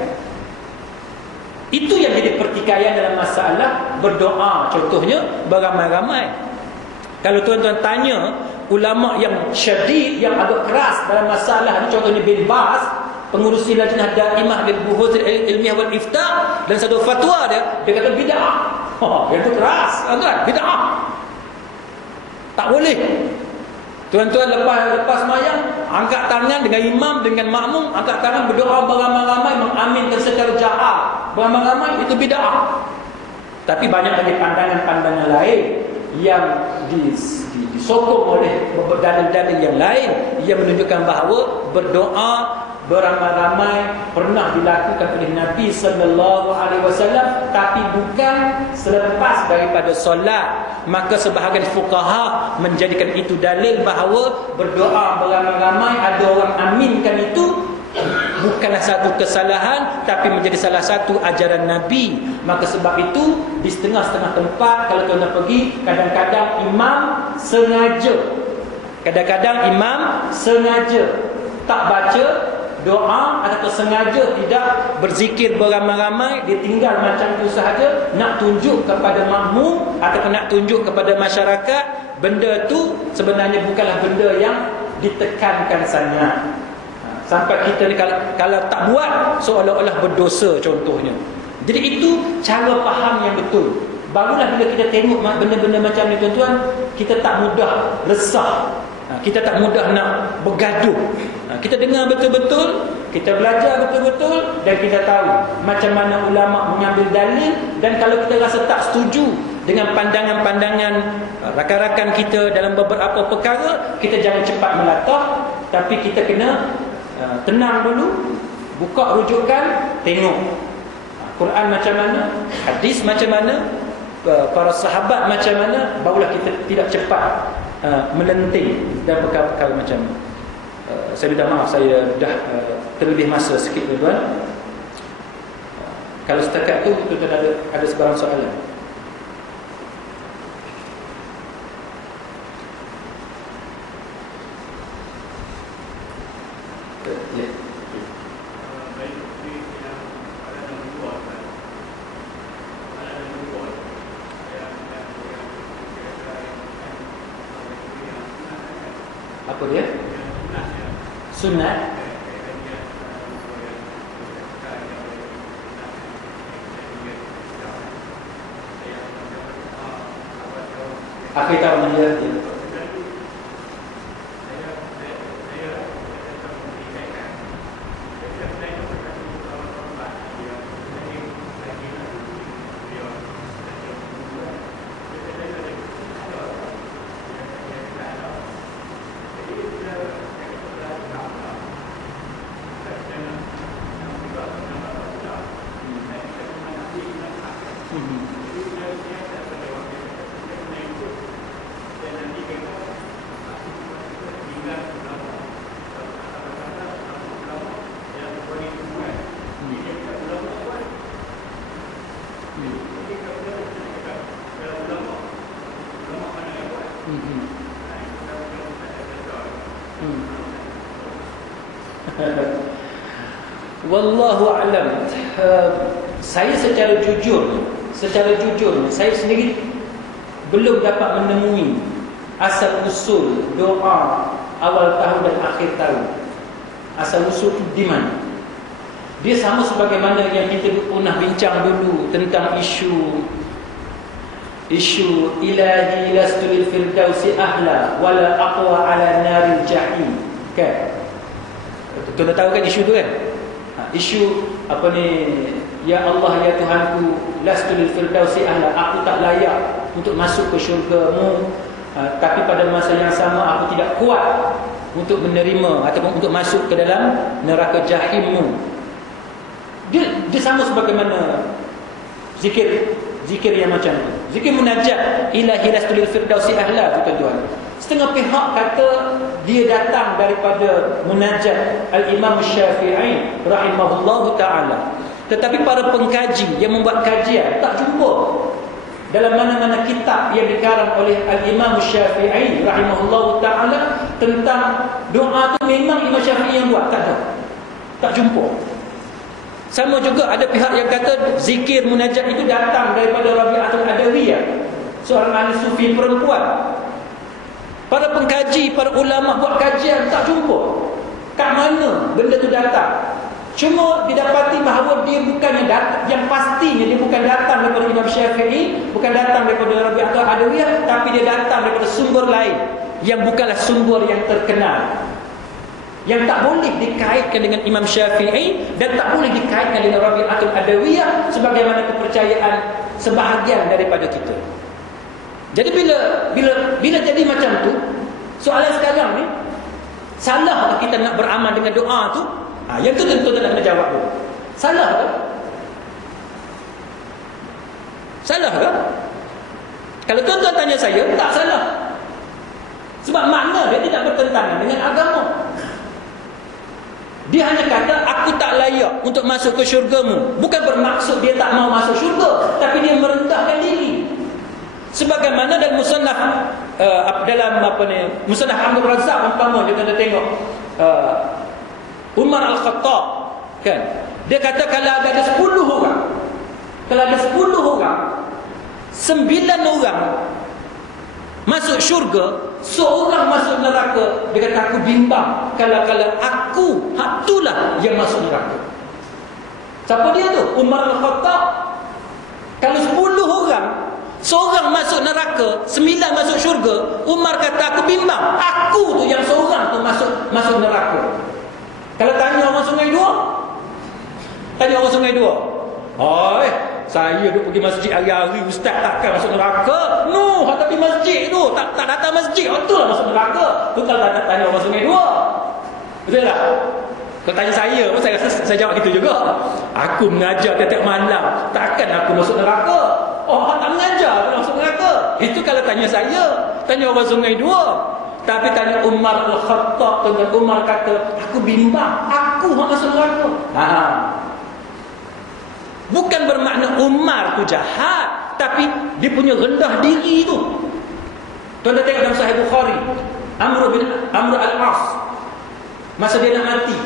Itu yang jadi pertikaian dalam masalah berdoa. Contohnya beramai-ramai. Kalau tuan-tuan tanya ulama yang syadid, yang agak keras dalam masalah ni, contohnya bin Baz, pengurusi Lajnah Daimah lil Buhuth Ilmiah wal Ifta, dan satu fatwa dia kata bid'ah. Yang tu keras, kan? Bid'ah. Tak boleh. Tuan-tuan lepas semayang, angkat tangan dengan imam, dengan makmum, angkat tangan berdoa beramai-ramai, mengaminkan secara jahat beramai-ramai, itu bid'ah. Tapi banyak lagi pandangan-pandangan lain yang disokong oleh dalil-dalil yang lain yang menunjukkan bahawa berdoa beramai-ramai pernah dilakukan oleh Nabi sallallahu alaihi wasallam, tapi bukan selepas daripada solat. Maka sebahagian fuqaha menjadikan itu dalil bahawa berdoa beramai-ramai, ada orang aminkan, itu bukanlah satu kesalahan, tapi menjadi salah satu ajaran Nabi. Maka sebab itu di setengah-setengah tempat kalau tuan-tuan pergi, kadang-kadang imam sengaja tak baca doa, atau sengaja tidak berzikir beramai-ramai, dia tinggal macam tu sahaja, nak tunjuk kepada makmum ataupun nak tunjuk kepada masyarakat benda tu sebenarnya bukanlah benda yang ditekankan sangat. Sampai kita ni kalau tak buat seolah-olah berdosa contohnya. Jadi itu cara faham yang betul. Barulah bila kita tengok benda-benda macam ni tuan-tuan, kita tak mudah resah, kita tak mudah nak bergaduh. Kita dengar betul-betul, kita belajar betul-betul, dan kita tahu macam mana ulama mengambil dalil. Dan kalau kita rasa tak setuju dengan pandangan-pandangan rakan-rakan kita dalam beberapa perkara, kita jangan cepat melatah, tapi kita kena tenang dulu, buka rujukan, tengok Quran macam mana, hadis macam mana, para sahabat macam mana, barulah kita tidak cepat melenting dan perkara-perkara macam ni. Saya minta maaf, saya dah terlebih masa sikit tuan-tuan. Kalau setakat tu tuan-tuan ada sebarang soalan? Ya. Apa dia? Sunat. Akhir tahun dia. Wallahu a'lam. Saya secara jujur, saya sendiri belum dapat menemui asal usul doa awal tahun dan akhir tahun. Asal usul itu di mana? Dia sama sebagaimana yang kita pernah bincang dulu tentang isu ilahi lastu lil firdausi ahla wala aqwa ala naril jahim. Kan? Tuan tahu kan isu tu kan? Isu apa ni, ya Allah ya Tuhanku, lastu lil firdausi ahla, aku tak layak untuk masuk ke syurga-Mu, tapi pada masa yang sama aku tidak kuat untuk menerima ataupun untuk masuk ke dalam neraka jahim-Mu. Dia sama sebagaimana zikir yang macam tu. Zikir munajat ilahi lastu lil firdausi ahla, tuan-tuan. Setengah pihak kata dia datang daripada munajat Al-Imam Syafi'i rahimahullahu ta'ala. Tetapi para pengkaji yang membuat kajian tak jumpa dalam mana-mana kitab yang dikarang oleh Al-Imam Syafi'i rahimahullahu ta'ala tentang doa tu memang Imam Syafi'i yang buat. Tak ada, tak jumpa. Sama juga ada pihak yang kata zikir munajat itu datang daripada Rabi'atul Adawiyah, seorang ahli sufi perempuan. Para pengkaji, para ulama buat kajian, tak jumpa kat mana benda tu datang. Cuma didapati bahawa dia bukannya yang pastinya dia bukan datang daripada Imam Syafi'i, bukan datang daripada Rabi'atul Adawiyah, tapi dia datang daripada sumber lain yang bukanlah sumber yang terkenal, yang tak boleh dikaitkan dengan Imam Syafi'i dan tak boleh dikaitkan dengan Rabi'atul Adawiyah sebagaimana kepercayaan sebahagian daripada kita. Jadi bila jadi macam tu, soalan sekarang ni, salah tak kita nak beramal dengan doa tu? Yang tu tentu tak nak kena jawab dulu. Salah ke? Salah ke? Kalau tuan-tuan tanya saya, tak salah. Sebab makna dia tidak bertentangan dengan agama. Dia hanya kata aku tak layak untuk masuk ke syurga-Mu. Bukan bermaksud dia tak mau masuk syurga, tapi dia merendahkan diri. Sebagaimana dalam musannaf musannaf Abdul Razak umpama kita tengok Umar Al-Khattab kan, dia kata kalau ada 10 orang, kalau ada 10 orang, 9 orang masuk syurga, seorang masuk neraka. Dia kata aku bimbang kalau aku, itulah yang masuk neraka. Siapa dia tu? Umar Al-Khattab. Kalau 10 orang, seorang masuk neraka, 9 masuk syurga, Umar kata aku bimbang, aku tu yang seorang tu masuk neraka. Kalau tanya orang Sungai Dua, saya duk pergi masjid hari-hari, ustaz takkan masuk neraka. No, tapi masjid tu tak datang masjid, itulah masuk neraka. Tu kalau tak tanya orang Sungai Dua. Betul tak? Kalau tanya saya pun saya jawab gitu juga. Aku mengajar tiap malam, takkan aku masuk neraka? Oh, tak mengajar aku masuk neraka. Itu kalau tanya saya. Tanya orang Sungai Dua. Tapi tanya Umar Al-Khattab, Tuan Umar kata, aku bimbang, aku masuk neraka. Bukan bermakna Umar tu jahat, tapi dia punya rendah diri tu. Tuan tengok dalam Sahih Bukhari, Amr al-As, masa dia nak mati,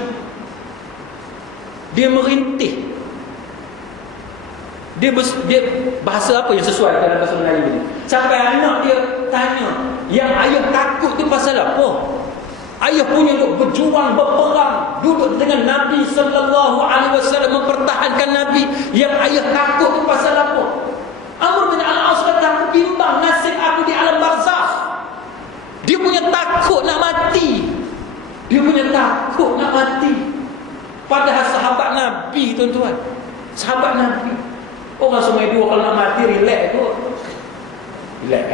dia merintih. Dia bahasa apa yang sesuai dalam bahasa Melayu ni. Sampai anak dia tanya, yang ayah takut tu pasal apa? Ayah punya untuk berjuang, berperang, duduk dengan Nabi sallallahu alaihi wasallam, mempertahankan Nabi. Yang ayah takut tu pasal apa? Amr bin al-As kata, aku bimbang nasib aku di alam barzakh. Dia punya takut nak mati. Padahal sahabat Nabi, tuan-tuan. Sahabat Nabi. Orang Sungai Dua kalau nak mati relax tu. Relax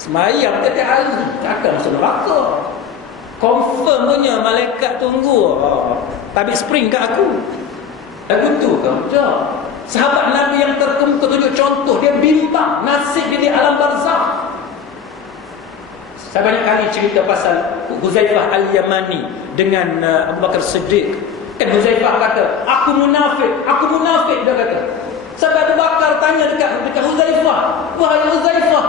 semayang tiap hari, takkan masuk neraka. Confirm punya malaikat tunggu. Tabik spring kat aku. Lagu tu ke? Tak. Sahabat Nabi yang terkemuka tunjuk contoh, dia bimbang nasib dia di alam barzakh. Saya banyak kali cerita pasal Huzaifah Al-Yamani dengan Abu Bakar Siddiq. Kan Huzaifah kata, aku munafik dia kata. Sampai Abu Bakar tanya dekat Huzaifah, wahai Huzaifah,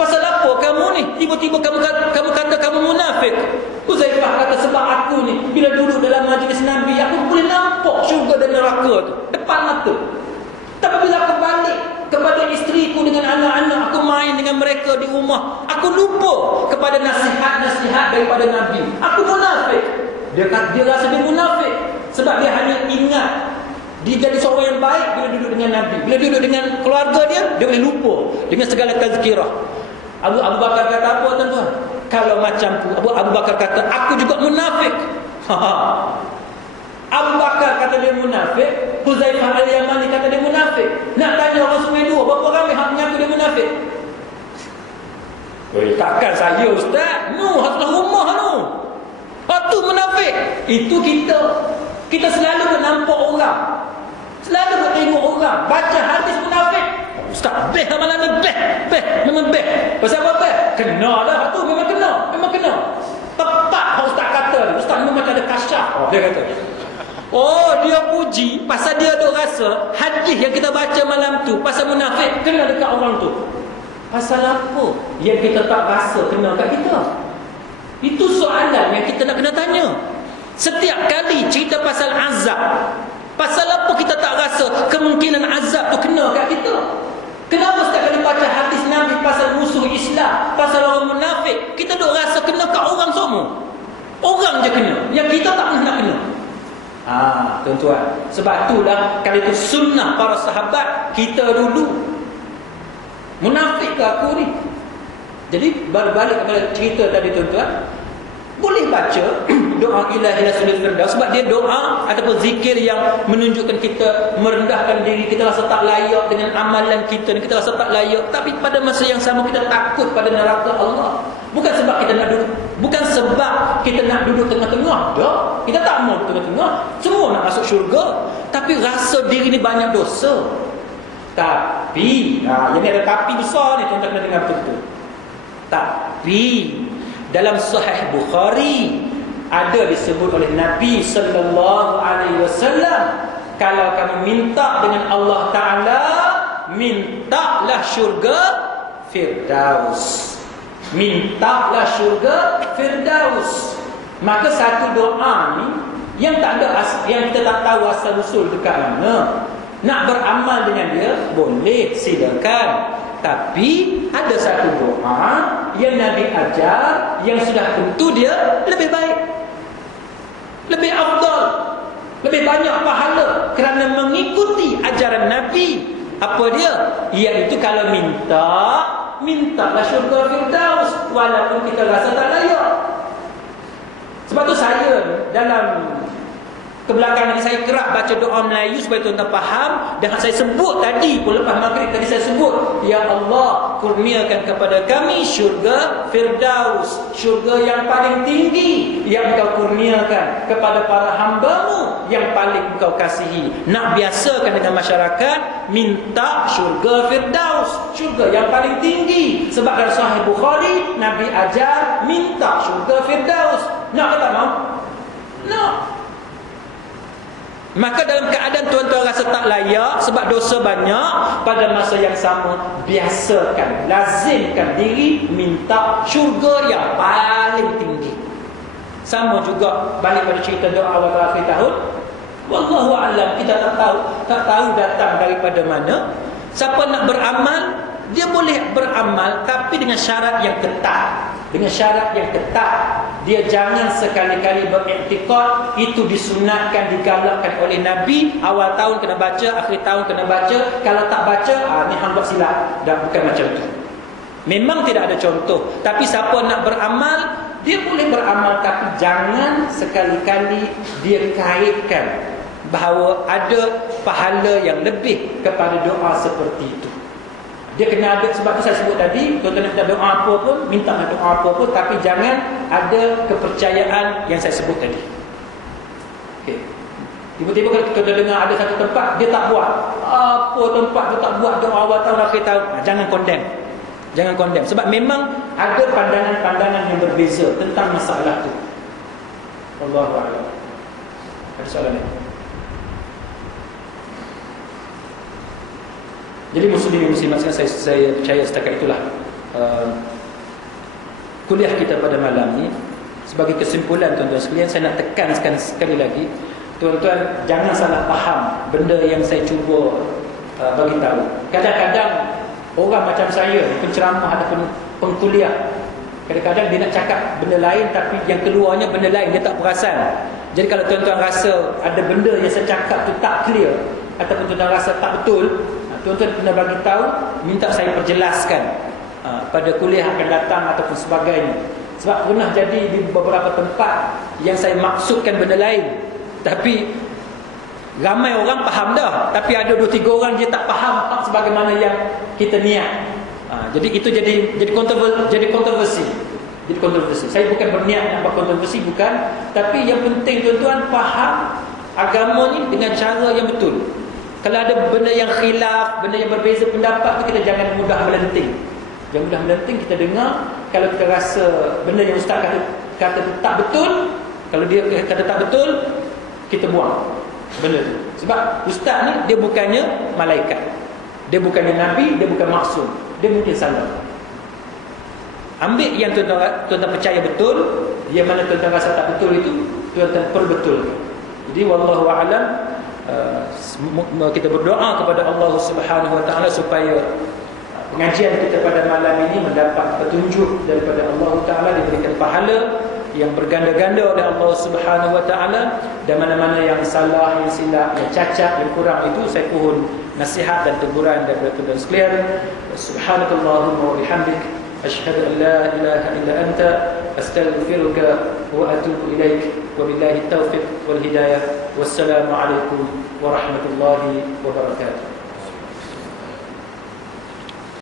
pasal apa kamu ni? Tiba-tiba kamu kata kamu munafik. Huzaifah kata, sebab aku ni bila duduk dalam majlis Nabi, aku boleh nampak syurga dan neraka tu depan mata. Tapi bila aku balik kepada isteriku dengan anak-anak, aku main dengan mereka di rumah, aku lupa kepada nasihat-nasihat daripada Nabi. Aku munafik. Dia rasa dia munafik sebab dia hanya ingat dia jadi seorang yang baik bila duduk dengan Nabi. Bila duduk dengan keluarga dia boleh lupa dengan segala tazkirah. Abu Bakar kata apa, tuan-tuan? Kalau macam tu, Abu Bakar kata, aku juga munafik. Abu Bakar kata dia munafik, Huzaifah Al-Yamani kata dia munafik. Nak tanya orang Sungai Dua, berapa ramai hak mengaku dia munafik? Takkan saya, ustaz. Hatlah rumah tu. Tu munafik. Itu kita selalu nampak orang, selalu tengok orang baca hadis munafik. Ustaz, beh malam ni, beh memang beh. Pasal apa beh? Kena lah tu, memang kena. Tepat ustaz kata ni. Ustaz memang macam ada kasyaf. Dia kata, dia puji pasal dia duk rasa hadis yang kita baca malam tu pasal munafik kena dekat orang tu. Pasal apa yang kita tak rasa kena kat kita? Itu soalan yang kita nak kena tanya. Setiap kali cerita pasal azab, pasal apa kita tak rasa kemungkinan azab tu kena kat kita? Kenapa setiap kali baca hadis Nabi pasal musuh Islam, pasal orang munafik, kita duk rasa kena kat orang semua? Orang je kena, yang kita tak pernah nak kena. Tuan-tuan, sebab itulah kali itu sunnah para sahabat kita dulu. Munafik ke aku ni? Jadi balik kepada cerita tadi, tuan-tuan, boleh baca doa ilahi rasulil firdaus sebab dia doa ataupun zikir yang menunjukkan kita merendahkan diri, kita rasa tak layak dengan amalan kita ni, kita rasa tak layak, tapi pada masa yang sama kita takut pada neraka Allah. Bukan sebab kita nak duduk tengah-tengah, dah. Kita tak mau tengah-tengah, semua nak masuk syurga, tapi rasa diri ni banyak dosa. Tapi ini ada tapi besar ni, tuan-tuan kena dengar betul-betul. Tapi dalam Sahih Bukhari ada disebut oleh Nabi sallallahu alaihi wasallam, kalau kamu minta dengan Allah Taala, mintalah syurga Firdaus. Mintalah syurga Firdaus. Maka satu doa ni yang tak ada yang kita tak tahu asal usul dekat mana, nak beramal dengan dia boleh, silakan. Tapi ada satu doa yang Nabi ajar, yang sudah tentu dia lebih baik, lebih afdal, lebih banyak pahala kerana mengikuti ajaran Nabi. Apa dia? Iaitu kalau mintalah syurga Firdaus walaupun kita rasa tak layak. Sebab tu saya dalam kebelakangan ini saya kerap baca doa Melayu supaya tuan-tuan faham. Dan saya sebut tadi pun lepas maghrib tadi saya sebut, Ya Allah, kurniakan kepada kami syurga Firdaus, syurga yang paling tinggi yang Engkau kurniakan kepada para hamba-Mu yang paling Engkau kasihi. Nak biasakan dengan masyarakat minta syurga Firdaus, syurga yang paling tinggi. Sebab dalam Sahih Bukhari Nabi ajar minta syurga Firdaus. Nak ke tak mau? Nak. Maka dalam keadaan tuan-tuan rasa tak layak sebab dosa banyak, pada masa yang sama biasakan, lazimkan diri minta syurga yang paling tinggi. Sama juga balik pada cerita doa awal akhir tahun. Wallahu a'lam, kita tak tahu datang daripada mana. Siapa nak beramal, dia boleh beramal tapi dengan syarat yang ketat. Dengan syarat yang ketat. Dia jangan sekali-kali beriktikad itu disunatkan, digalakkan oleh Nabi. Awal tahun kena baca, akhir tahun kena baca. Kalau tak baca, ni hang buat silap. Dan bukan macam tu. Memang tidak ada contoh. Tapi siapa nak beramal, dia boleh beramal, tapi jangan sekali-kali dia kaitkan bahawa ada pahala yang lebih kepada doa seperti itu. Dia kena ada, sebab tu saya sebut tadi, tuan-tuan nak minta doa apa pun, minta doa apa pun, tapi jangan ada kepercayaan yang saya sebut tadi. Okay. Tiba-tiba kalau kita dengar ada satu tempat dia tak buat, apa tempat tu tak buat doa awal tahun akhir tahun, jangan condemn. Jangan condemn, sebab memang ada pandangan-pandangan yang berbeza tentang masalah tu. Wallahu a'lam. Ada soalan ni? Jadi muslimat saya percaya setakat itulah kuliah kita pada malam ni. Sebagai kesimpulan tuan-tuan sekalian, saya nak tekankan sekali lagi, tuan-tuan jangan salah faham benda yang saya cuba bagi tahu. Kadang-kadang orang macam saya, penceramah ataupun pengkuliah, kadang-kadang dia nak cakap benda lain tapi yang keluarnya benda lain, dia tak perasan. Jadi kalau tuan-tuan rasa ada benda yang saya cakap tu tak clear ataupun tuan-tuan rasa tak betul, tuan-tuan kena bagi tahu, minta saya perjelaskan pada kuliah akan datang ataupun sebagainya. Sebab pernah jadi di beberapa tempat yang saya maksudkan benda lain, tapi ramai orang faham dah, tapi ada 2-3 orang dia tak faham sebagaimana yang kita niat. Jadi itu jadi kontroversi. Jadi kontroversi. Saya bukan berniat nak buat kontroversi, bukan, tapi yang penting tuan-tuan faham agama ni dengan cara yang betul. Kalau ada benda yang khilaf, benda yang berbeza pendapat tu, kita jangan mudah melenting. Jangan mudah melenting, kita dengar. Kalau kita rasa benda yang ustaz kata tak betul, kalau dia kata tak betul, kita buang benda tu. Sebab ustaz ni dia bukannya malaikat, dia bukannya nabi, dia bukan maksum, dia mungkin salah. Ambil yang tuan-tuan percaya betul, yang mana tuan-tuan rasa tak betul itu tuan-tuan perbetulkan. Jadi wallahu a'lam. Kita berdoa kepada Allah Subhanahu wa taala supaya pengajian kita pada malam ini mendapat petunjuk daripada Allah taala, diberikan pahala yang berganda-ganda oleh Allah Subhanahu wa taala, dan mana-mana yang salah, yang silap, yang cacat, yang kurang itu saya mohon nasihat dan teguran daripada tuan-tuan sekalian. Subhanakallahumma wa bihamdik, asyhadu an la ilaha illa anta, astaghfiruka wa atubu ilaik. Wabillahi taufiq wal hidayah. Wassalamu alaikum warahmatullahi wabarakatuh.